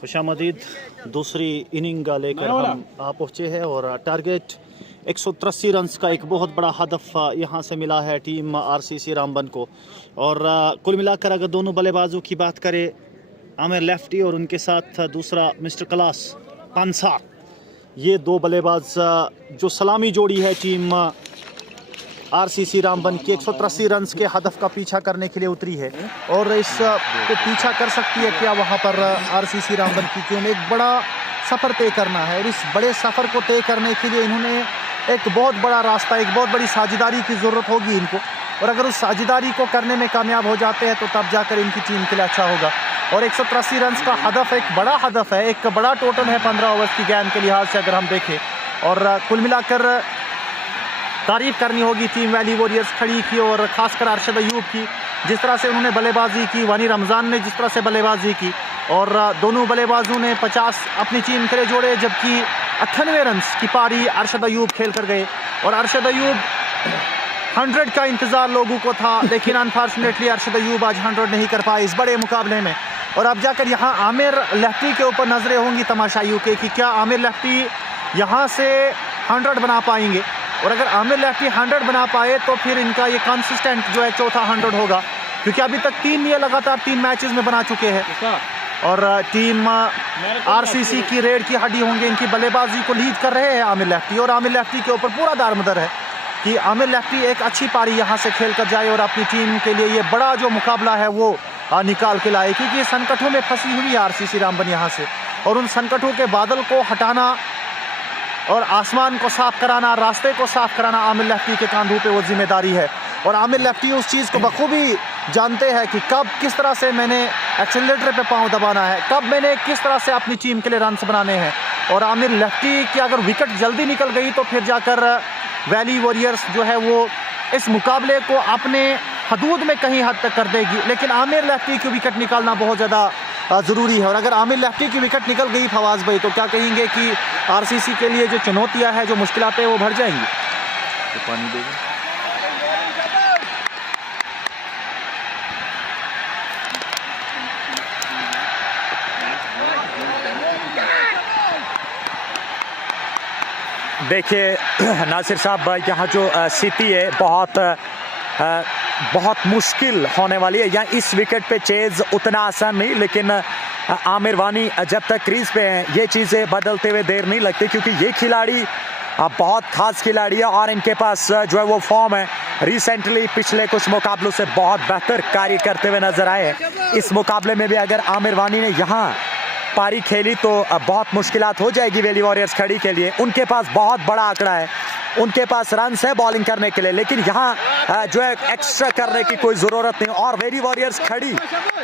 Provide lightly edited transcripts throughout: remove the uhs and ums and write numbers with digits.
खुशामदीद दूसरी इनिंग लेकर हम पहुँचे हैं और टारगेट 183 रन्स का एक बहुत बड़ा हदफ यहाँ से मिला है टीम आरसीसी रामबन को। और कुल मिलाकर अगर दोनों बल्लेबाजों की बात करें, आमिर लेफ्टी और उनके साथ दूसरा मिस्टर कलास पंसार, ये दो बल्लेबाज जो सलामी जोड़ी है टीम आरसीसी रामबन की 183 रन्स के हदफ का पीछा करने के लिए उतरी है और इस को पीछा कर सकती है क्या वहाँ पर आरसीसी रामबन की, क्यों एक बड़ा सफ़र तय करना है। और इस बड़े सफ़र को तय करने के लिए इन्होंने एक बहुत बड़ा रास्ता, एक बहुत बड़ी साझेदारी की ज़रूरत होगी इनको, और अगर उस साझेदारी को करने में कामयाब हो जाते हैं तो तब जाकर इनकी टीम के लिए अच्छा होगा। और 183 रन्स का हदफ एक बड़ा हदफ है, एक बड़ा टोटल है 15 ओवर्स की गेंद के लिहाज से अगर हम देखें। और कुल मिलाकर तारीफ करनी होगी टीम वैली वॉरियर्स खड़ी की और ख़ासकर अरशद अयूब की, जिस तरह से उन्होंने बल्लेबाजी की, वानी रमज़ान ने जिस तरह से बल्लेबाजी की, और दोनों बल्लेबाजों ने 50 अपनी टीम के लिए जोड़े, जबकि 98 रन्स की पारी अरशद अयूब खेल कर गए। और अरशद अयूब 100 का इंतज़ार लोगों को था, लेकिन अनफॉर्चुनेटली अरशद अयूब आज 100 नहीं कर पाए इस बड़े मुकाबले में। और अब जाकर यहाँ आमिर लेफ्टी के ऊपर नजरें होंगी तमाशाइयों के कि क्या आमिर लेफ्टी यहाँ से 100 बना पाएंगे। और अगर आमिर लेफ्टी 100 बना पाए तो फिर इनका ये कंसिस्टेंट जो है चौथा 100 होगा, क्योंकि अभी तक 3 ये लगातार 3 मैचेस में बना चुके हैं। और टीम आरसीसी की रेड की हड्डी होंगे, इनकी बल्लेबाजी को लीड कर रहे हैं आमिर लेफ्टी, और आमिर लेफ्टी के ऊपर पूरा दारमदार है कि आमिर लेफ्टी एक अच्छी पारी यहाँ से खेल कर जाए और अपनी टीम के लिए ये बड़ा जो मुकाबला है वो निकाल के लाए, क्योंकि संकटों में फंसी हुई है आरसीसी रामबन यहाँ से, और उन संकटों के बादल को हटाना और आसमान को साफ कराना, रास्ते को साफ कराना आमिर लेफ्टी के कांधों पे वो जिम्मेदारी है। और आमिर लेफ्टी उस चीज़ को बखूबी जानते हैं कि कब किस तरह से मैंने एक्सेलरेटर पे पांव दबाना है, कब मैंने किस तरह से अपनी टीम के लिए रन्स बनाने हैं। और आमिर लेफ्टी की अगर विकेट जल्दी निकल गई तो फिर जाकर वैली वॉरियर्स जो है वो इस मुकाबले को अपने हदूद में कहीं हद तक कर देगी, लेकिन आमिर लेफ्टी की विकेट निकालना बहुत ज़्यादा ज़रूरी है। और अगर आमिर लेफ्टी की विकेट निकल गई फवाज भाई, तो क्या कहेंगे कि आरसीसी के लिए जो चुनौतियां हैं, जो मुश्किलातें वो बढ़ जाएंगी। तो पानी देगा। देखिए नासिर साहब, यहाँ जो स्थिति है बहुत मुश्किल होने वाली है। यहाँ इस विकेट पे चेज उतना आसान नहीं, लेकिन आमिर वानी जब तक क्रीज पे हैं ये चीज़ें बदलते हुए देर नहीं लगती, क्योंकि ये खिलाड़ी बहुत खास खिलाड़ी है और इनके पास जो है वो फॉर्म है। रिसेंटली पिछले कुछ मुकाबलों से बहुत बेहतर कार्य करते हुए नजर आए हैं। इस मुकाबले में भी अगर आमिर वानी ने यहाँ पारी खेली तो बहुत मुश्किलात हो जाएगी वैली वॉरियर्स खड़ी के लिए। उनके पास बहुत बड़ा आंकड़ा है, उनके पास रन्स है बॉलिंग करने के लिए, लेकिन यहाँ जो है एक्स्ट्रा करने की कोई ज़रूरत नहीं। और वैली वॉरियर्स खड़ी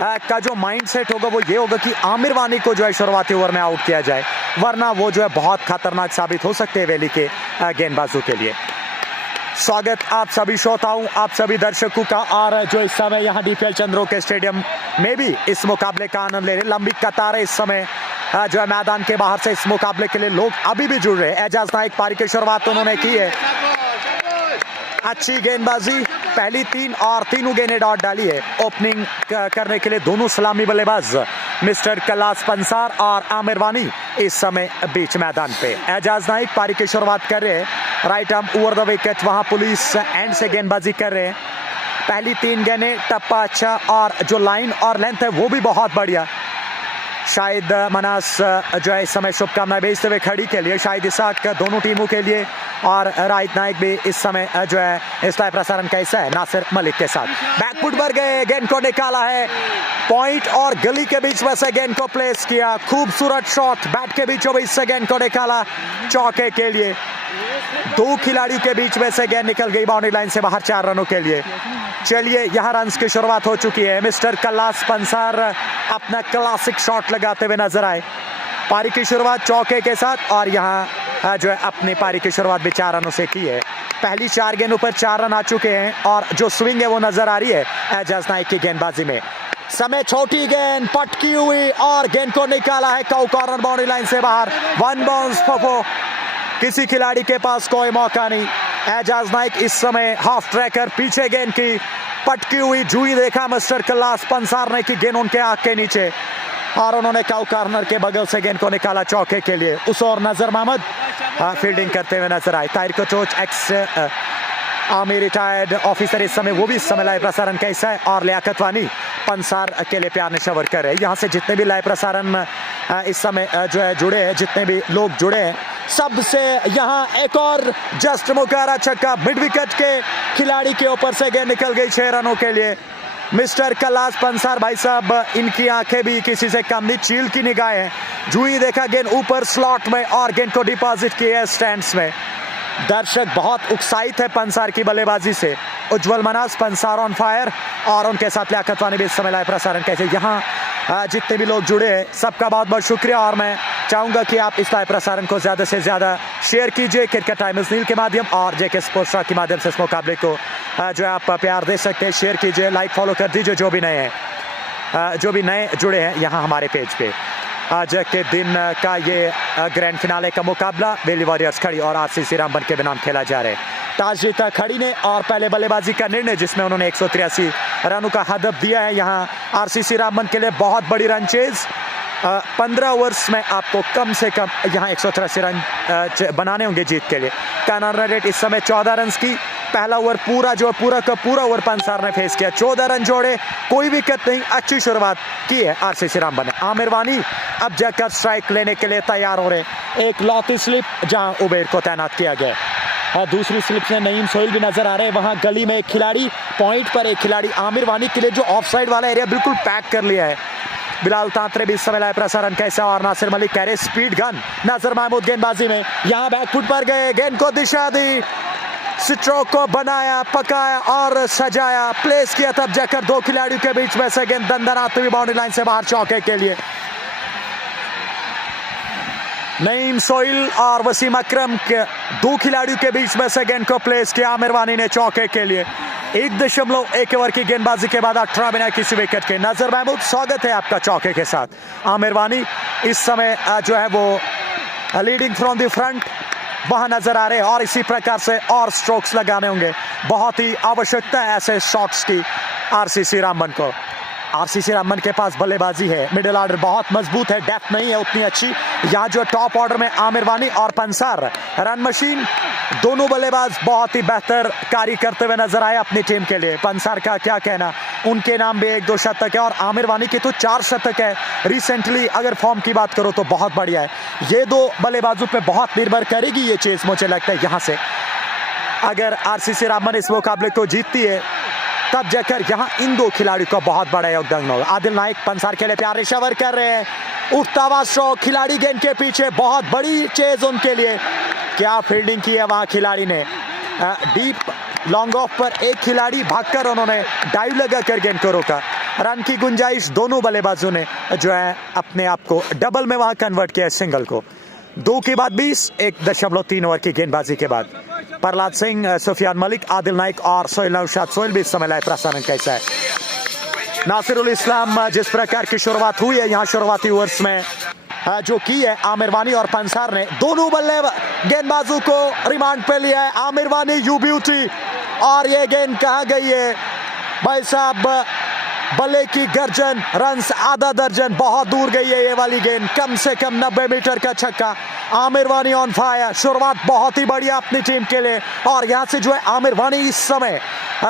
का जो माइंडसेट होगा वो ये होगा कि आमिर वानी को जो है शुरुआती ओवर में आउट किया जाए, वरना वो जो है बहुत खतरनाक साबित हो सकते हैं वैली के गेंदबाजों के लिए। स्वागत आप सभी श्रोताओं, आप सभी दर्शकों का, और जो इस समय यहाँ डीपीएल चंद्रो के स्टेडियम में भी इस मुकाबले का आनंद ले रहे। लंबी कतारें इस समय जो है मैदान के बाहर से इस मुकाबले के लिए लोग अभी भी जुड़ रहे हैं। एजाज नाइक पारी की शुरुआत उन्होंने की है, अच्छी गेंदबाजी, पहली 3 और तीनों गेंदें डॉट डाली है। ओपनिंग करने के लिए दोनों सलामी बल्लेबाज मिस्टर कलास पंसार और आमिर वानी इस समय बीच मैदान पे। एजाज नाइक पारी की शुरुआत कर रहे हैं, right arm over the wicket, वहां पुलिस एंड से गेंदबाजी कर रहे हैं। पहली 3 गेंदें, टप्पा अच्छा और जो लाइन और लेंथ है वो भी बहुत बढ़िया। शाहिद मनास जो है इस समय शुभकामनाएं भेजते हुए खड़ी के लिए, शाहिद इसाक दोनों टीमों के लिए, और राहित नाइक भी इस समय जो है इस लाइव प्रसारण का हिस्सा है नासिर मलिक के साथ। बैकफुट पर गए, गेंद को निकाला है, पॉइंट और गली के बीच में से गेंद को प्लेस किया, खूबसूरत शॉट, बैट के बीचों बीच से गेंद को निकाला चौके के लिए। 2 खिलाड़ियों के बीच में से गेंद निकल गई बाउंड्री लाइन से बाहर 4 रनों के लिए। चलिए यहाँ रन्स की शुरुआत हो चुकी है। मिस्टर कलास पंसार अपना क्लासिक शॉट लगाते हुए नजर आए। पारी की शुरुआत चौके के साथ, और यहाँ जो है अपनी पारी की शुरुआत भी 4 रनों से की है। पहली 4 गेंदों पर 4 रन आ चुके हैं, और जो स्विंग है वो नजर आ रही है एजाज नाइक की गेंदबाजी में। समय छोटी गेंद पटकी हुई और गेंद को निकाला है काउ कॉर्नर बाउंड्री लाइन से बाहर। 1 बाउंस फॉर, किसी खिलाड़ी के पास कोई मौका नहीं। एजाज नाइक इस समय हाफ ट्रैकर, पीछे गेंद की पटकी हुई जुई देखा मिस्टर कलास पंसार ने की गेंद उनके आंख के नीचे। और उन्होंने काउ कॉर्नर के बगल से गेंद को निकाला चौके के लिए। उस और नजर मोहम्मद फील्डिंग करते हुए नजर आए। ताहिर कोचोच एक्स आर्मी रिटायर्ड ऑफिसर इस समय, वो भी इस समय लाइव प्रसारण कैसा है। और लियाकत वानी पंसार के लिए प्यार निशावर कर रहे हैं। यहाँ से जितने भी लाइव प्रसारण इस समय जो है जुड़े हैं, जितने भी लोग जुड़े हैं, सबसे यहाँ एक और जस्ट मुकारा छक्का मिड विकेट के खिलाड़ी के ऊपर से गेंद निकल गई 6 रनों के लिए। मिस्टर कैलाश पंसार भाई साहब, इनकी आंखें भी किसी से कम नहीं, चील की निगाह है। जू ही देखा गेंद ऊपर स्लॉट में और गेंद को डिपॉजिट किया है स्टैंड्स में। दर्शक बहुत उत्साहित है पंसार की बल्लेबाजी से। उज्जवल मनास, पंसार ऑन फायर, और उनके साथ लियाकत वानी भी इस समय लाइव प्रसारण कैसे। यहाँ जितने भी लोग जुड़े हैं सबका बहुत बहुत शुक्रिया, और मैं चाहूंगा कि आप इस लाइव प्रसारण को ज़्यादा से ज़्यादा शेयर कीजिए क्रिकेट टाइम्स नील के माध्यम और जेके स्पोर्ट्स के माध्यम से इस मुकाबले को जो है आप प्यार दे सकते हैं। शेयर कीजिए, लाइक फॉलो कर दीजिए जो भी नए हैं, जो भी नए जुड़े हैं यहाँ हमारे पेज पे। आज के दिन का ये ग्रैंड फिनाले का मुकाबला वेली वॉरियर्स खड़ी और आरसीसी रामबन के नाम खेला जा रहा है। टॉस जीता खड़ी ने और पहले बल्लेबाजी का निर्णय जिसमें उन्होंने 183 रनों का हदफ दिया है। यहाँ आरसीसी रामबन के लिए बहुत बड़ी रन चेज। 15 ओवर्स में आपको कम से कम यहाँ 183 रन बनाने होंगे जीत के लिए। का रन रेट इस समय 14 रन की। पहला ओवर पूरा का पूरा ओवर पंसार ने फेस किया, 14 रन जोड़े, कोई विकेट नहीं। अच्छी शुरुआत की है आरसीसी रामबन ने। आमिर वानी अब जाकर स्ट्राइक लेने के लिए तैयार हो रहे। एक लौती स्लिप जहां उबेर को तैनात किया गया और दूसरी स्लिप से नईम सोहेल भी नजर आ रहे हैं। वहां गली में एक खिलाड़ी, पॉइंट पर एक खिलाड़ी आमिर वानी के लिए जो ऑफ साइड वाला एरिया बिल्कुल पैक कर लिया है। बिलाल तांत्रे भी इस समय लाइव प्रसारण कैसा और नासिर मलिक कह रहे स्पीड गन। नजर महमूद गेंदबाजी में यहाँ बैकफुट पर गए, गेंद को दिशा दी, स्ट्रोक को बनाया, पकाया और सजाया, प्लेस किया, तब जाकर दो खिलाड़ियों के बीच में से गेंद दंदनाते हुए बाउंड्री लाइन से बाहर चौके के लिए। नईम सोहेल और वसीम अकरम के दो खिलाड़ियों के बीच में से गेंद को प्लेस किया आमिर वानी ने चौके के लिए। 1.1 ओवर की गेंदबाजी के बाद 18 बिना किसी विकेट के। नजर महमूद स्वागत है आपका चौके के साथ। आमिर वानी इस समय जो है वो लीडिंग फ्रॉम द फ्रंट वहां नजर आ रहे हैं और इसी प्रकार से और स्ट्रोक्स लगाने होंगे। बहुत ही आवश्यकता है ऐसे शॉट्स की आरसीसी रामबन को। आरसीसी रामबन के पास बल्लेबाजी है, मिडिल ऑर्डर बहुत मजबूत है, डेप्थ नहीं है उतनी अच्छी। यहाँ जो टॉप ऑर्डर में आमिर वानी और पंसार, रन मशीन, दोनों बल्लेबाज बहुत ही बेहतर कार्य करते हुए नजर आए अपनी टीम के लिए। पंसार का क्या कहना, उनके नाम भी 1-2 शतक है और आमिर वानी के तो 4 शतक है रिसेंटली। अगर फॉर्म की बात करो तो बहुत बढ़िया है। ये दो बल्लेबाजों पे बहुत निर्भर करेगी ये चेस, मुझे लगता है यहाँ से अगर आरसीसी रामबन इस मुकाबले को जीतती है तब जाकर यहाँ इन दो खिलाड़ियों का बहुत बड़ा योगदान होगा। आदिल नाइक पंसार के लिए प्यार रिशवर कर रहे हैं, उठता हुआ स्ट्रोक, खिलाड़ी गेंद के पीछे, बहुत बड़ी चेज उनके लिए। क्या फील्डिंग की है वहां खिलाड़ी ने, डीप लॉन्ग ऑफ पर एक खिलाड़ी भागकर उन्होंने डाइव लगाकर गेंद को रोका। रन की गुंजाइश दोनों बल्लेबाजों ने जो है अपने आप को डबल में वहां कन्वर्ट किया सिंगल को। 2 के बाद 20, 1.3 ओवर की गेंदबाजी के बाद प्रहलाद सिंह, सुफियान मलिक, आदिल नाइक और सोहेल नौशाद सोहेल भी इस समय लाइव प्रसारण कैसा है। नासिरुल इस्लाम, जिस प्रकार की शुरुआत हुई है यहाँ शुरुआती ओवर्स में जो की है आमिर वानी और पंसार ने, दोनों बल्ले गेंदबाजों को रिमांड पे लिया है। आमिर वानी यू ब्यूटी, और ये गेंद कहाँ गई है भाई साहब, बल्ले की गर्जन, रन्स आधा दर्जन, बहुत दूर गई है ये वाली गेंद, कम से कम 90 मीटर का छक्का। आमिर वानी ऑन फायर, शुरुआत बहुत ही बढ़िया अपनी टीम के लिए। और यहाँ से जो है आमिर वानी इस समय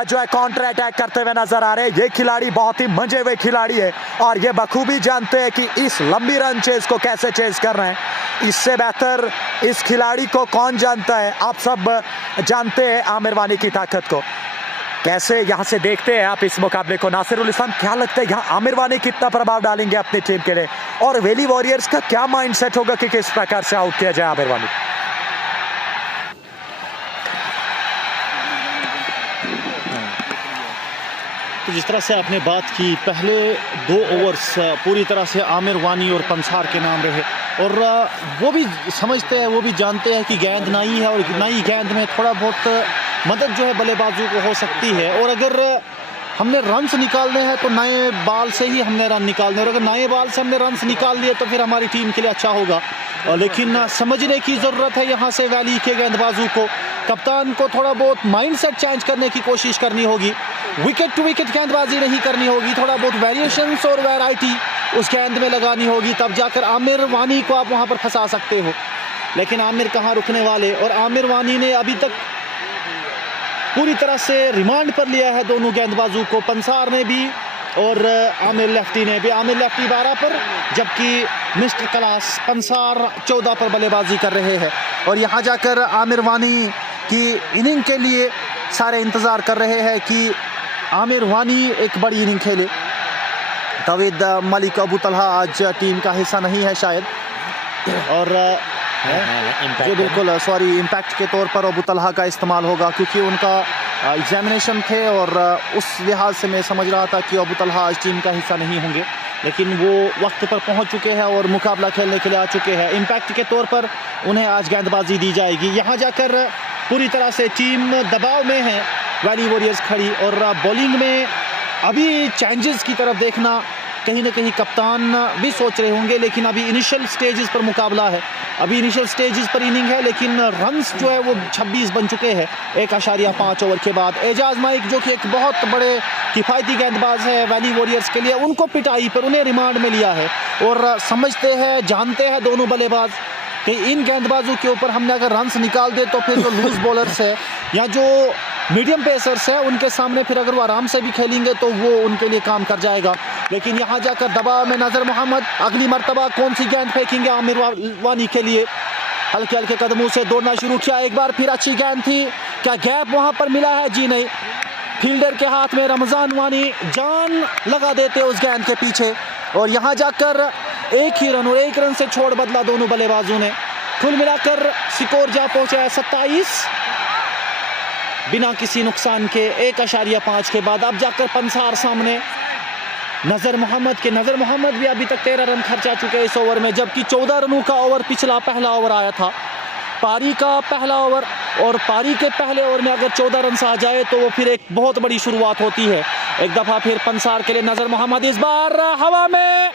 जो है काउंटर अटैक करते हुए नजर आ रहे हैं। ये खिलाड़ी बहुत ही मंजे हुए खिलाड़ी है और ये बखूबी जानते हैं कि इस लंबी रन चेज को कैसे चेज करना है। इससे बेहतर इस खिलाड़ी को कौन जानता है, आप सब जानते हैं आमिर वानी की ताकत को। कैसे यहाँ से देखते हैं आप इस मुकाबले को। नासिरुल इस्लाम, क्या लगता है यहाँ आमिर वानी कितना प्रभाव डालेंगे अपनी टीम के लिए, और वेली वॉरियर्स का क्या माइंडसेट होगा कि किस प्रकार से आउट किया जाए आमिर वानी? तो जिस तरह से आपने बात की, पहले 2 ओवर्स पूरी तरह से आमिर वानी और पंसार के नाम रहे और वो भी समझते हैं, वो भी जानते हैं कि गेंद नई है और नई गेंद में थोड़ा बहुत मदद जो है बल्लेबाजों को हो सकती है। और अगर हमने रन्स निकालने हैं तो नए बाल से ही हमने रन निकालने, और अगर नए बाल से हमने रन्स निकाल लिए तो फिर हमारी टीम के लिए अच्छा होगा। लेकिन समझने की ज़रूरत है यहाँ से वैली के गेंदबाजों को, कप्तान को थोड़ा बहुत माइंडसेट चेंज करने की कोशिश करनी होगी। विकेट टू विकेट गेंदबाजी नहीं करनी होगी, थोड़ा बहुत वेरिएशंस और वैरायटी उस गेंद में लगानी होगी, तब जाकर आमिर वानी को आप वहाँ पर फंसा सकते हो। लेकिन आमिर कहाँ रुकने वाले, और आमिर वानी ने अभी तक पूरी तरह से रिमांड पर लिया है दोनों गेंदबाजों को, पंसार ने भी और आमिर लेफ्टी ने भी। आमिर लेफ्टी 12 पर, जबकि मिस्टर क्लास पंसार 14 पर बल्लेबाजी कर रहे हैं। और यहाँ जाकर आमिर वानी की इनिंग के लिए सारे इंतज़ार कर रहे हैं कि आमिर वानी एक बड़ी इनिंग खेले। तवीद मलिक अबू तलहा आज टीम का हिस्सा नहीं है शायद, और जी बिल्कुल सॉरी, इम्पैक्ट के तौर पर अबू तलहा का इस्तेमाल होगा क्योंकि उनका एग्जामिनेशन थे, और उस लिहाज से मैं समझ रहा था कि अबू तलहा आज टीम का हिस्सा नहीं होंगे, लेकिन वो वक्त पर पहुंच चुके हैं और मुकाबला खेलने के लिए आ चुके हैं। इम्पैक्ट के तौर पर उन्हें आज गेंदबाजी दी जाएगी। यहाँ जाकर पूरी तरह से टीम दबाव में है वैली वॉरियर्स खड़ी, और बॉलिंग में अभी चेंजेस की तरफ देखना कहीं ना कहीं कप्तान भी सोच रहे होंगे, लेकिन अभी इनिशियल स्टेजेस पर मुकाबला है, अभी इनिशियल स्टेजेस पर इनिंग है, लेकिन रन्स जो है वो 26 बन चुके हैं 1.5 ओवर के बाद। एजाज नाइक जो कि एक बहुत बड़े किफ़ायती गेंदबाज है वैली वॉरियर्स के लिए, उनको पिटाई पर उन्हें रिमांड में लिया है, और समझते हैं जानते हैं दोनों बल्लेबाज कि इन गेंदबाजों के ऊपर हमने अगर रन्स निकाल दे तो फिर जो लूज बॉलर्स है या जो मीडियम पेसर्स है उनके सामने फिर अगर वो आराम से भी खेलेंगे तो वो उनके लिए काम कर जाएगा। लेकिन यहाँ जाकर दबाव में नज़र मोहम्मद अगली मर्तबा कौन सी गेंद फेंकेंगे आमिर वानी के लिए। हल्के हल्के कदमों से दौड़ना शुरू किया, एक बार फिर अच्छी गेंद थी, क्या गैप वहाँ पर मिला है? जी नहीं, फील्डर के हाथ में रमज़ान वानी जान लगा देते उस गेंद के पीछे, और यहाँ जाकर एक ही रन और एक रन से छोड़ बदला दोनों बल्लेबाजों ने। कुल मिलाकर स्कोर जा पहुंचा है 27 बिना किसी नुकसान के 1.5 के बाद। अब जाकर पंसार सामने नज़र मोहम्मद के, नज़र मोहम्मद भी अभी तक 13 रन खर्चा चुके हैं इस ओवर में, जबकि 14 रनों का ओवर पिछला पहला ओवर आया था, पारी का पहला ओवर, और पारी के पहले ओवर में अगर 14 रन आ जाए तो वो फिर एक बहुत बड़ी शुरुआत होती है। एक दफ़ा फिर पंसार के लिए नज़र मोहम्मद, इस बार हवा में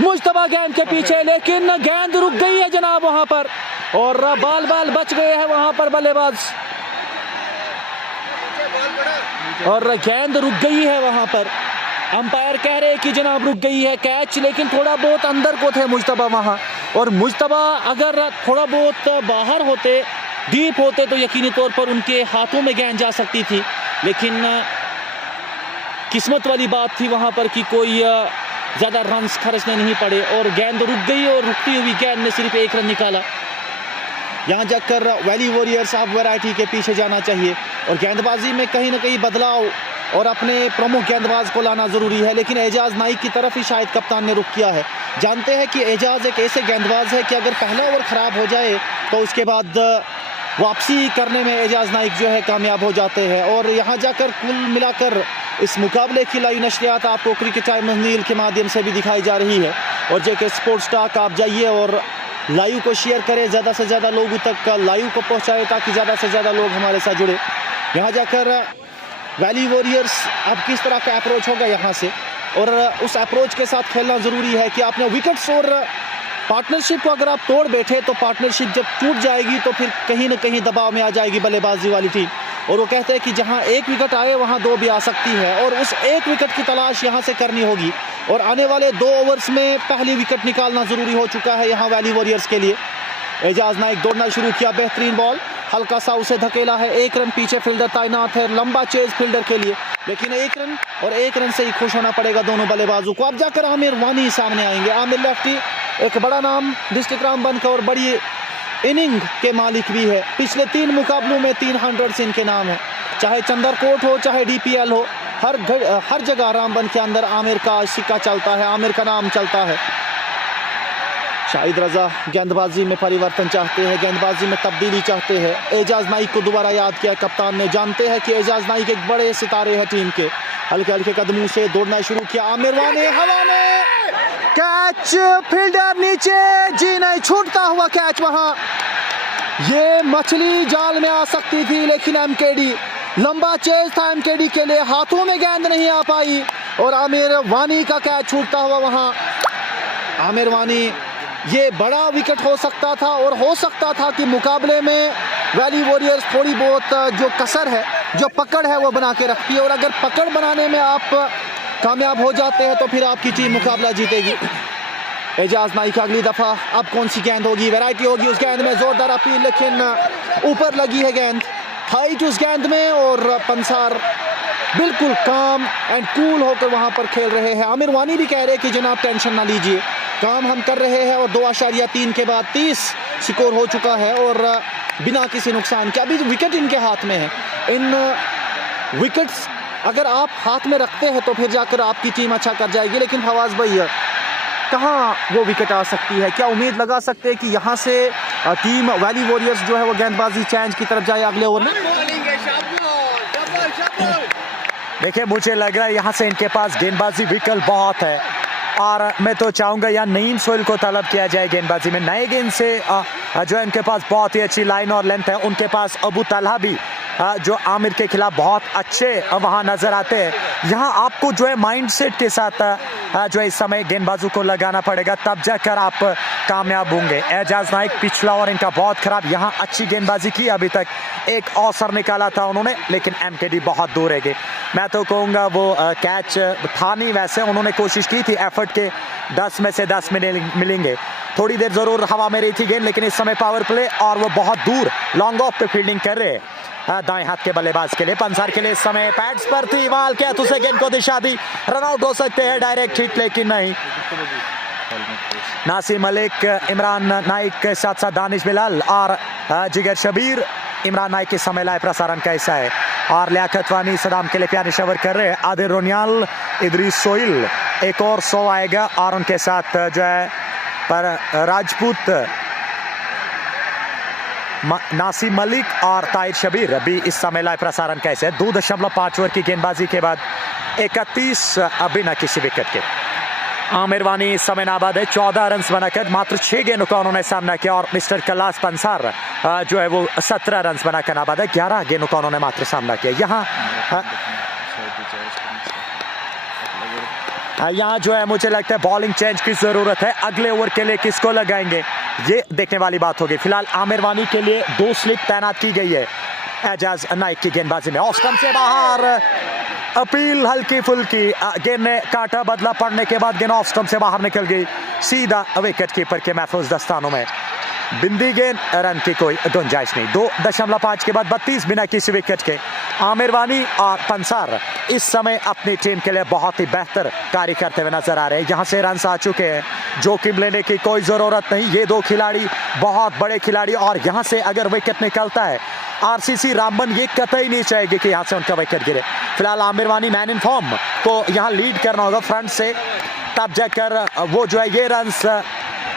मुश्तबा गेंद के पीछे, लेकिन गेंद रुक गई है जनाब वहां पर, और बाल बाल बच गए हैं वहां पर बल्लेबाज, और गेंद रुक गई है वहां पर। अंपायर कह रहे हैं कि जनाब रुक गई है कैच, लेकिन थोड़ा बहुत अंदर को थे मुश्तबा वहां, और मुश्तबा अगर थोड़ा बहुत बाहर होते, डीप होते तो यकीनी तौर पर उनके हाथों में गेंद जा सकती थी, लेकिन किस्मत वाली बात थी वहां पर कि कोई ज़्यादा रन्स खर्चने नहीं पड़े, और गेंद रुक गई, और रुकती हुई गेंद ने सिर्फ 1 रन निकाला। यहाँ जाकर वैली वॉरियर्स अब वैरायटी के पीछे जाना चाहिए, और गेंदबाजी में कहीं ना कहीं बदलाव और अपने प्रमुख गेंदबाज को लाना ज़रूरी है, लेकिन एजाज नाइक की तरफ ही शायद कप्तान ने रुख किया है। जानते हैं कि एजाज एक ऐसे गेंदबाज है कि अगर पहला ओवर ख़राब हो जाए तो उसके बाद वापसी करने में एजाज नाइक जो है कामयाब हो जाते हैं। और यहाँ जाकर कुल मिलाकर इस मुकाबले की लाइव नशरियात आपको क्रिकेट टाइम नील के माध्यम से भी दिखाई जा रही है, और जेके स्पोर्ट्स टॉक आप जाइए और लाइव को शेयर करें, ज़्यादा से ज़्यादा लोगों तक लाइव को पहुँचाएँ ताकि ज़्यादा से ज़्यादा लोग हमारे साथ जुड़े। यहाँ जाकर वैली वॉरियर्स अब किस तरह का अप्रोच होगा यहाँ से, और उस अप्रोच के साथ खेलना ज़रूरी है कि आपने विकेट्स और पार्टनरशिप को अगर आप तोड़ बैठे तो पार्टनरशिप जब टूट जाएगी तो फिर कहीं ना कहीं दबाव में आ जाएगी बल्लेबाजी वाली टीम, और वो कहते हैं कि जहां 1 विकेट आए वहां 2 भी आ सकती है, और उस 1 विकेट की तलाश यहां से करनी होगी, और आने वाले 2 ओवर्स में पहली विकेट निकालना ज़रूरी हो चुका है यहाँ वैली वॉरियर्स के लिए। एजाज नाइक दौड़ना शुरू किया, बेहतरीन बॉल, हल्का सा उसे धकेला है, 1 रन पीछे फील्डर तैनात है, लंबा चेज फील्डर के लिए, लेकिन 1 रन और 1 रन से ही खुश होना पड़ेगा दोनों बल्लेबाजों को। अब जाकर आमिर वानी सामने आएंगे। आमिर लेफ्टी एक बड़ा नाम डिस्ट्रिक्ट रामबन का और बड़ी इनिंग के मालिक भी है, पिछले 3 मुकाबलों में 300 इनके नाम है, चाहे चंदरकोट हो चाहे DPL हो, हर जगह रामबन के अंदर आमिर का सिक्का चलता है, आमिर का नाम चलता है। शाहिद रजा गेंदबाजी में परिवर्तन चाहते हैं, गेंदबाजी में तब्दीली चाहते हैं। एजाज नाइक को दोबारा याद किया कप्तान ने, जानते हैं कि एजाज नाइक एक बड़े सितारे हैं टीम के। हल्के हल्के कदमों से दौड़ना शुरू किया, आमिर वानी हवा में, कैच, फील्डर नीचे, जी नहीं, छूटता हुआ कैच वहां, ये मछली जाल में आ सकती थी, लेकिन MKD लंबा चेज था MKD के लिए, हाथों में गेंद नहीं आ पाई, और आमिर वानी का कैच छूटता हुआ वहां। आमिर वानी, ये बड़ा विकेट हो सकता था, और हो सकता था कि मुकाबले में वैली वॉरियर्स थोड़ी बहुत जो कसर है, जो पकड़ है वो बना के रखती है, और अगर पकड़ बनाने में आप कामयाब हो जाते हैं तो फिर आपकी टीम मुकाबला जीतेगी। एजाज नाइक अगली दफ़ा अब कौन सी गेंद होगी, वैरायटी होगी उस गेंद में, जोरदार अपील लेकिन ऊपर लगी है गेंद, हाइट उस गेंद में और पंसार बिल्कुल काम एंड कूल होकर वहां पर खेल रहे हैं। आमिर वानी भी कह रहे हैं कि जनाब टेंशन ना लीजिए, काम हम कर रहे हैं और 2.3 के बाद 30 स्कोर हो चुका है और बिना किसी नुकसान के अभी विकेट इनके हाथ में है। इन विकेट्स अगर आप हाथ में रखते हैं तो फिर जाकर आपकी टीम अच्छा कर जाएगी। लेकिन फवाज भाई कहाँ वो विकेट आ सकती है, क्या उम्मीद लगा सकते हैं कि यहाँ से टीम वैली वॉरियर्स जो है वो गेंदबाजी चेंज की तरफ जाए अगले ओवर में? देखिए मुझे लग रहा है यहाँ से इनके पास गेंदबाजी विकल्प बहुत है और मैं तो चाहूँगा यहाँ नईम सोहेल को तलब किया जाए गेंदबाजी में। नए गेंद से जो है इनके पास बहुत ही अच्छी लाइन और लेंथ है। उनके पास अबू तलहा भी जो आमिर के खिलाफ बहुत अच्छे वहाँ नजर आते हैं। यहाँ आपको जो है माइंडसेट के साथ जो है इस समय गेंदबाजों को लगाना पड़ेगा, तब जाकर आप कामयाब होंगे। एजाज नाइक पिछला ओवर इनका बहुत खराब, यहाँ अच्छी गेंदबाजी की, अभी तक एक अवसर निकाला था उन्होंने लेकिन एमकेडी बहुत दूर है। मैं तो कहूँगा वो कैच था नहीं, वैसे उन्होंने कोशिश की थी, एफर्ट के 10 में से 10 मिलेंगे। थोड़ी देर जरूर हवा में रही थी गेंद लेकिन इस समय पावर प्ले और वो बहुत दूर लॉन्ग ऑफ पे फील्डिंग कर रहे हैं दाएं हाथ के बल्लेबाज के लिए। पंसार के लिए इस समय पैड्स पर थी, वाल क्या उसे गेंद को दिशा दी, रन आउट हो सकते हैं डायरेक्ट हिट लेकिन नहीं। नासिम मलिक, इमरान नाइक के साथ साथ दानिश बिलाल और जिगर शबीर इमरान नाइक के समय लाइव प्रसारण कैसा है और लियाकत वानी सदाम के लिए प्यार शवर कर रहे हैं। आदिल रोनियाल, इदरीस सोइल एक और 100 आएगा और उनके साथ जो है पर राजपूत, नासिम मलिक और ताहिर शबीर भी इस समय लाइव प्रसारण कैसे है। 2.5 ओवर की गेंदबाजी के बाद 31 बिना किसी विकेट के। आमिर वानी इस समय नाबाद है, 14 रन बनाकर मात्र 6 गेंदों का उन्होंने सामना किया और मिस्टर कैलाश पंसार जो है वो 17 रन बनाकर नाबाद है, 11 गेंदों का उन्होंने मात्र सामना किया। यहाँ जो है मुझे लगता है बॉलिंग चेंज की जरूरत है। अगले ओवर के लिए किसको लगाएंगे ये देखने वाली बात होगी। फिलहाल आमिर वानी के लिए 2 स्लिप तैनात की गई है एजाज नाइक की गेंदबाजी में। ऑफ स्टंप से बाहर, अपील हल्की फुल्की, गेंद ने काटा, बदला पड़ने के बाद गेंद ऑफ स्टंप से बाहर निकल गई सीधा विकेट कीपर के महफूज दस्तानों में। बिंदी गेंद, रन की कोई गुंजाइश नहीं। 2.5 के बाद 32 बिना किसी विकेट के। आमिर वानी और पंसार इस समय अपनी टीम के लिए बहुत ही बेहतर कार्य करते हुए नजर आ रहे हैं। यहाँ से रन आ चुके हैं, जोखिम लेने की कोई जरूरत नहीं। ये 2 खिलाड़ी बहुत बड़े खिलाड़ी और यहाँ से अगर विकेट निकलता है आरसीसी रामबन ये कतई नहीं चाहेगी कि यहाँ से उनका विकेट गिरे। फिलहाल आमिर वानी मैन इन फॉर्म को यहाँ लीड करना होगा फ्रंट से, तब जाकर वो जो है ये रन्स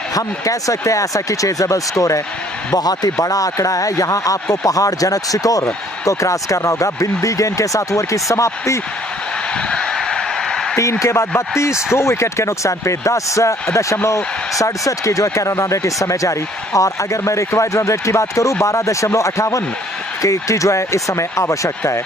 हम कह सकते हैं ऐसा कि चेजेबल स्कोर है। बहुत ही बड़ा आंकड़ा है, यहाँ आपको पहाड़ जनक स्कोर को क्रॉस करना होगा। बिंदी गेंद के साथ ओवर की समाप्ति, 3 के बाद 32, 2 विकेट के नुकसान पे 10.67 की जो है रन रेट इस समय जारी। और अगर मैं रिक्वायर्ड रन रेट की बात करूं 12.58 की जो है इस समय आवश्यकता है।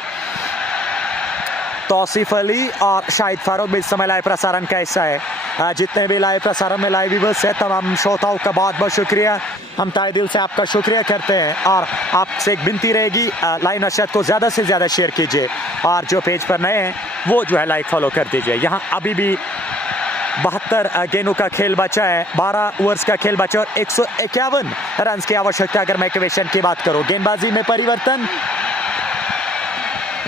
तौसीफ अली और शाहिद फारूक भी इस समय लाइव प्रसारण कैसा है। जितने भी लाइव प्रसारण में लाइव व्यूअर्स है तमाम श्रोताओं का बहुत बहुत शुक्रिया, हम तहे दिल से आपका शुक्रिया करते हैं। और आपसे एक विनती रहेगी लाइव नशरियात को ज़्यादा से ज़्यादा शेयर कीजिए और जो पेज पर नए हैं वो जो है लाइक फॉलो कर दीजिए। यहाँ अभी भी 72 गेंदों का खेल बचा है, 12 ओवर्स का खेल बचा और 151 रन की आवश्यकता। अगर मैं इक्वेशन की बात करूँ, गेंदबाजी में परिवर्तन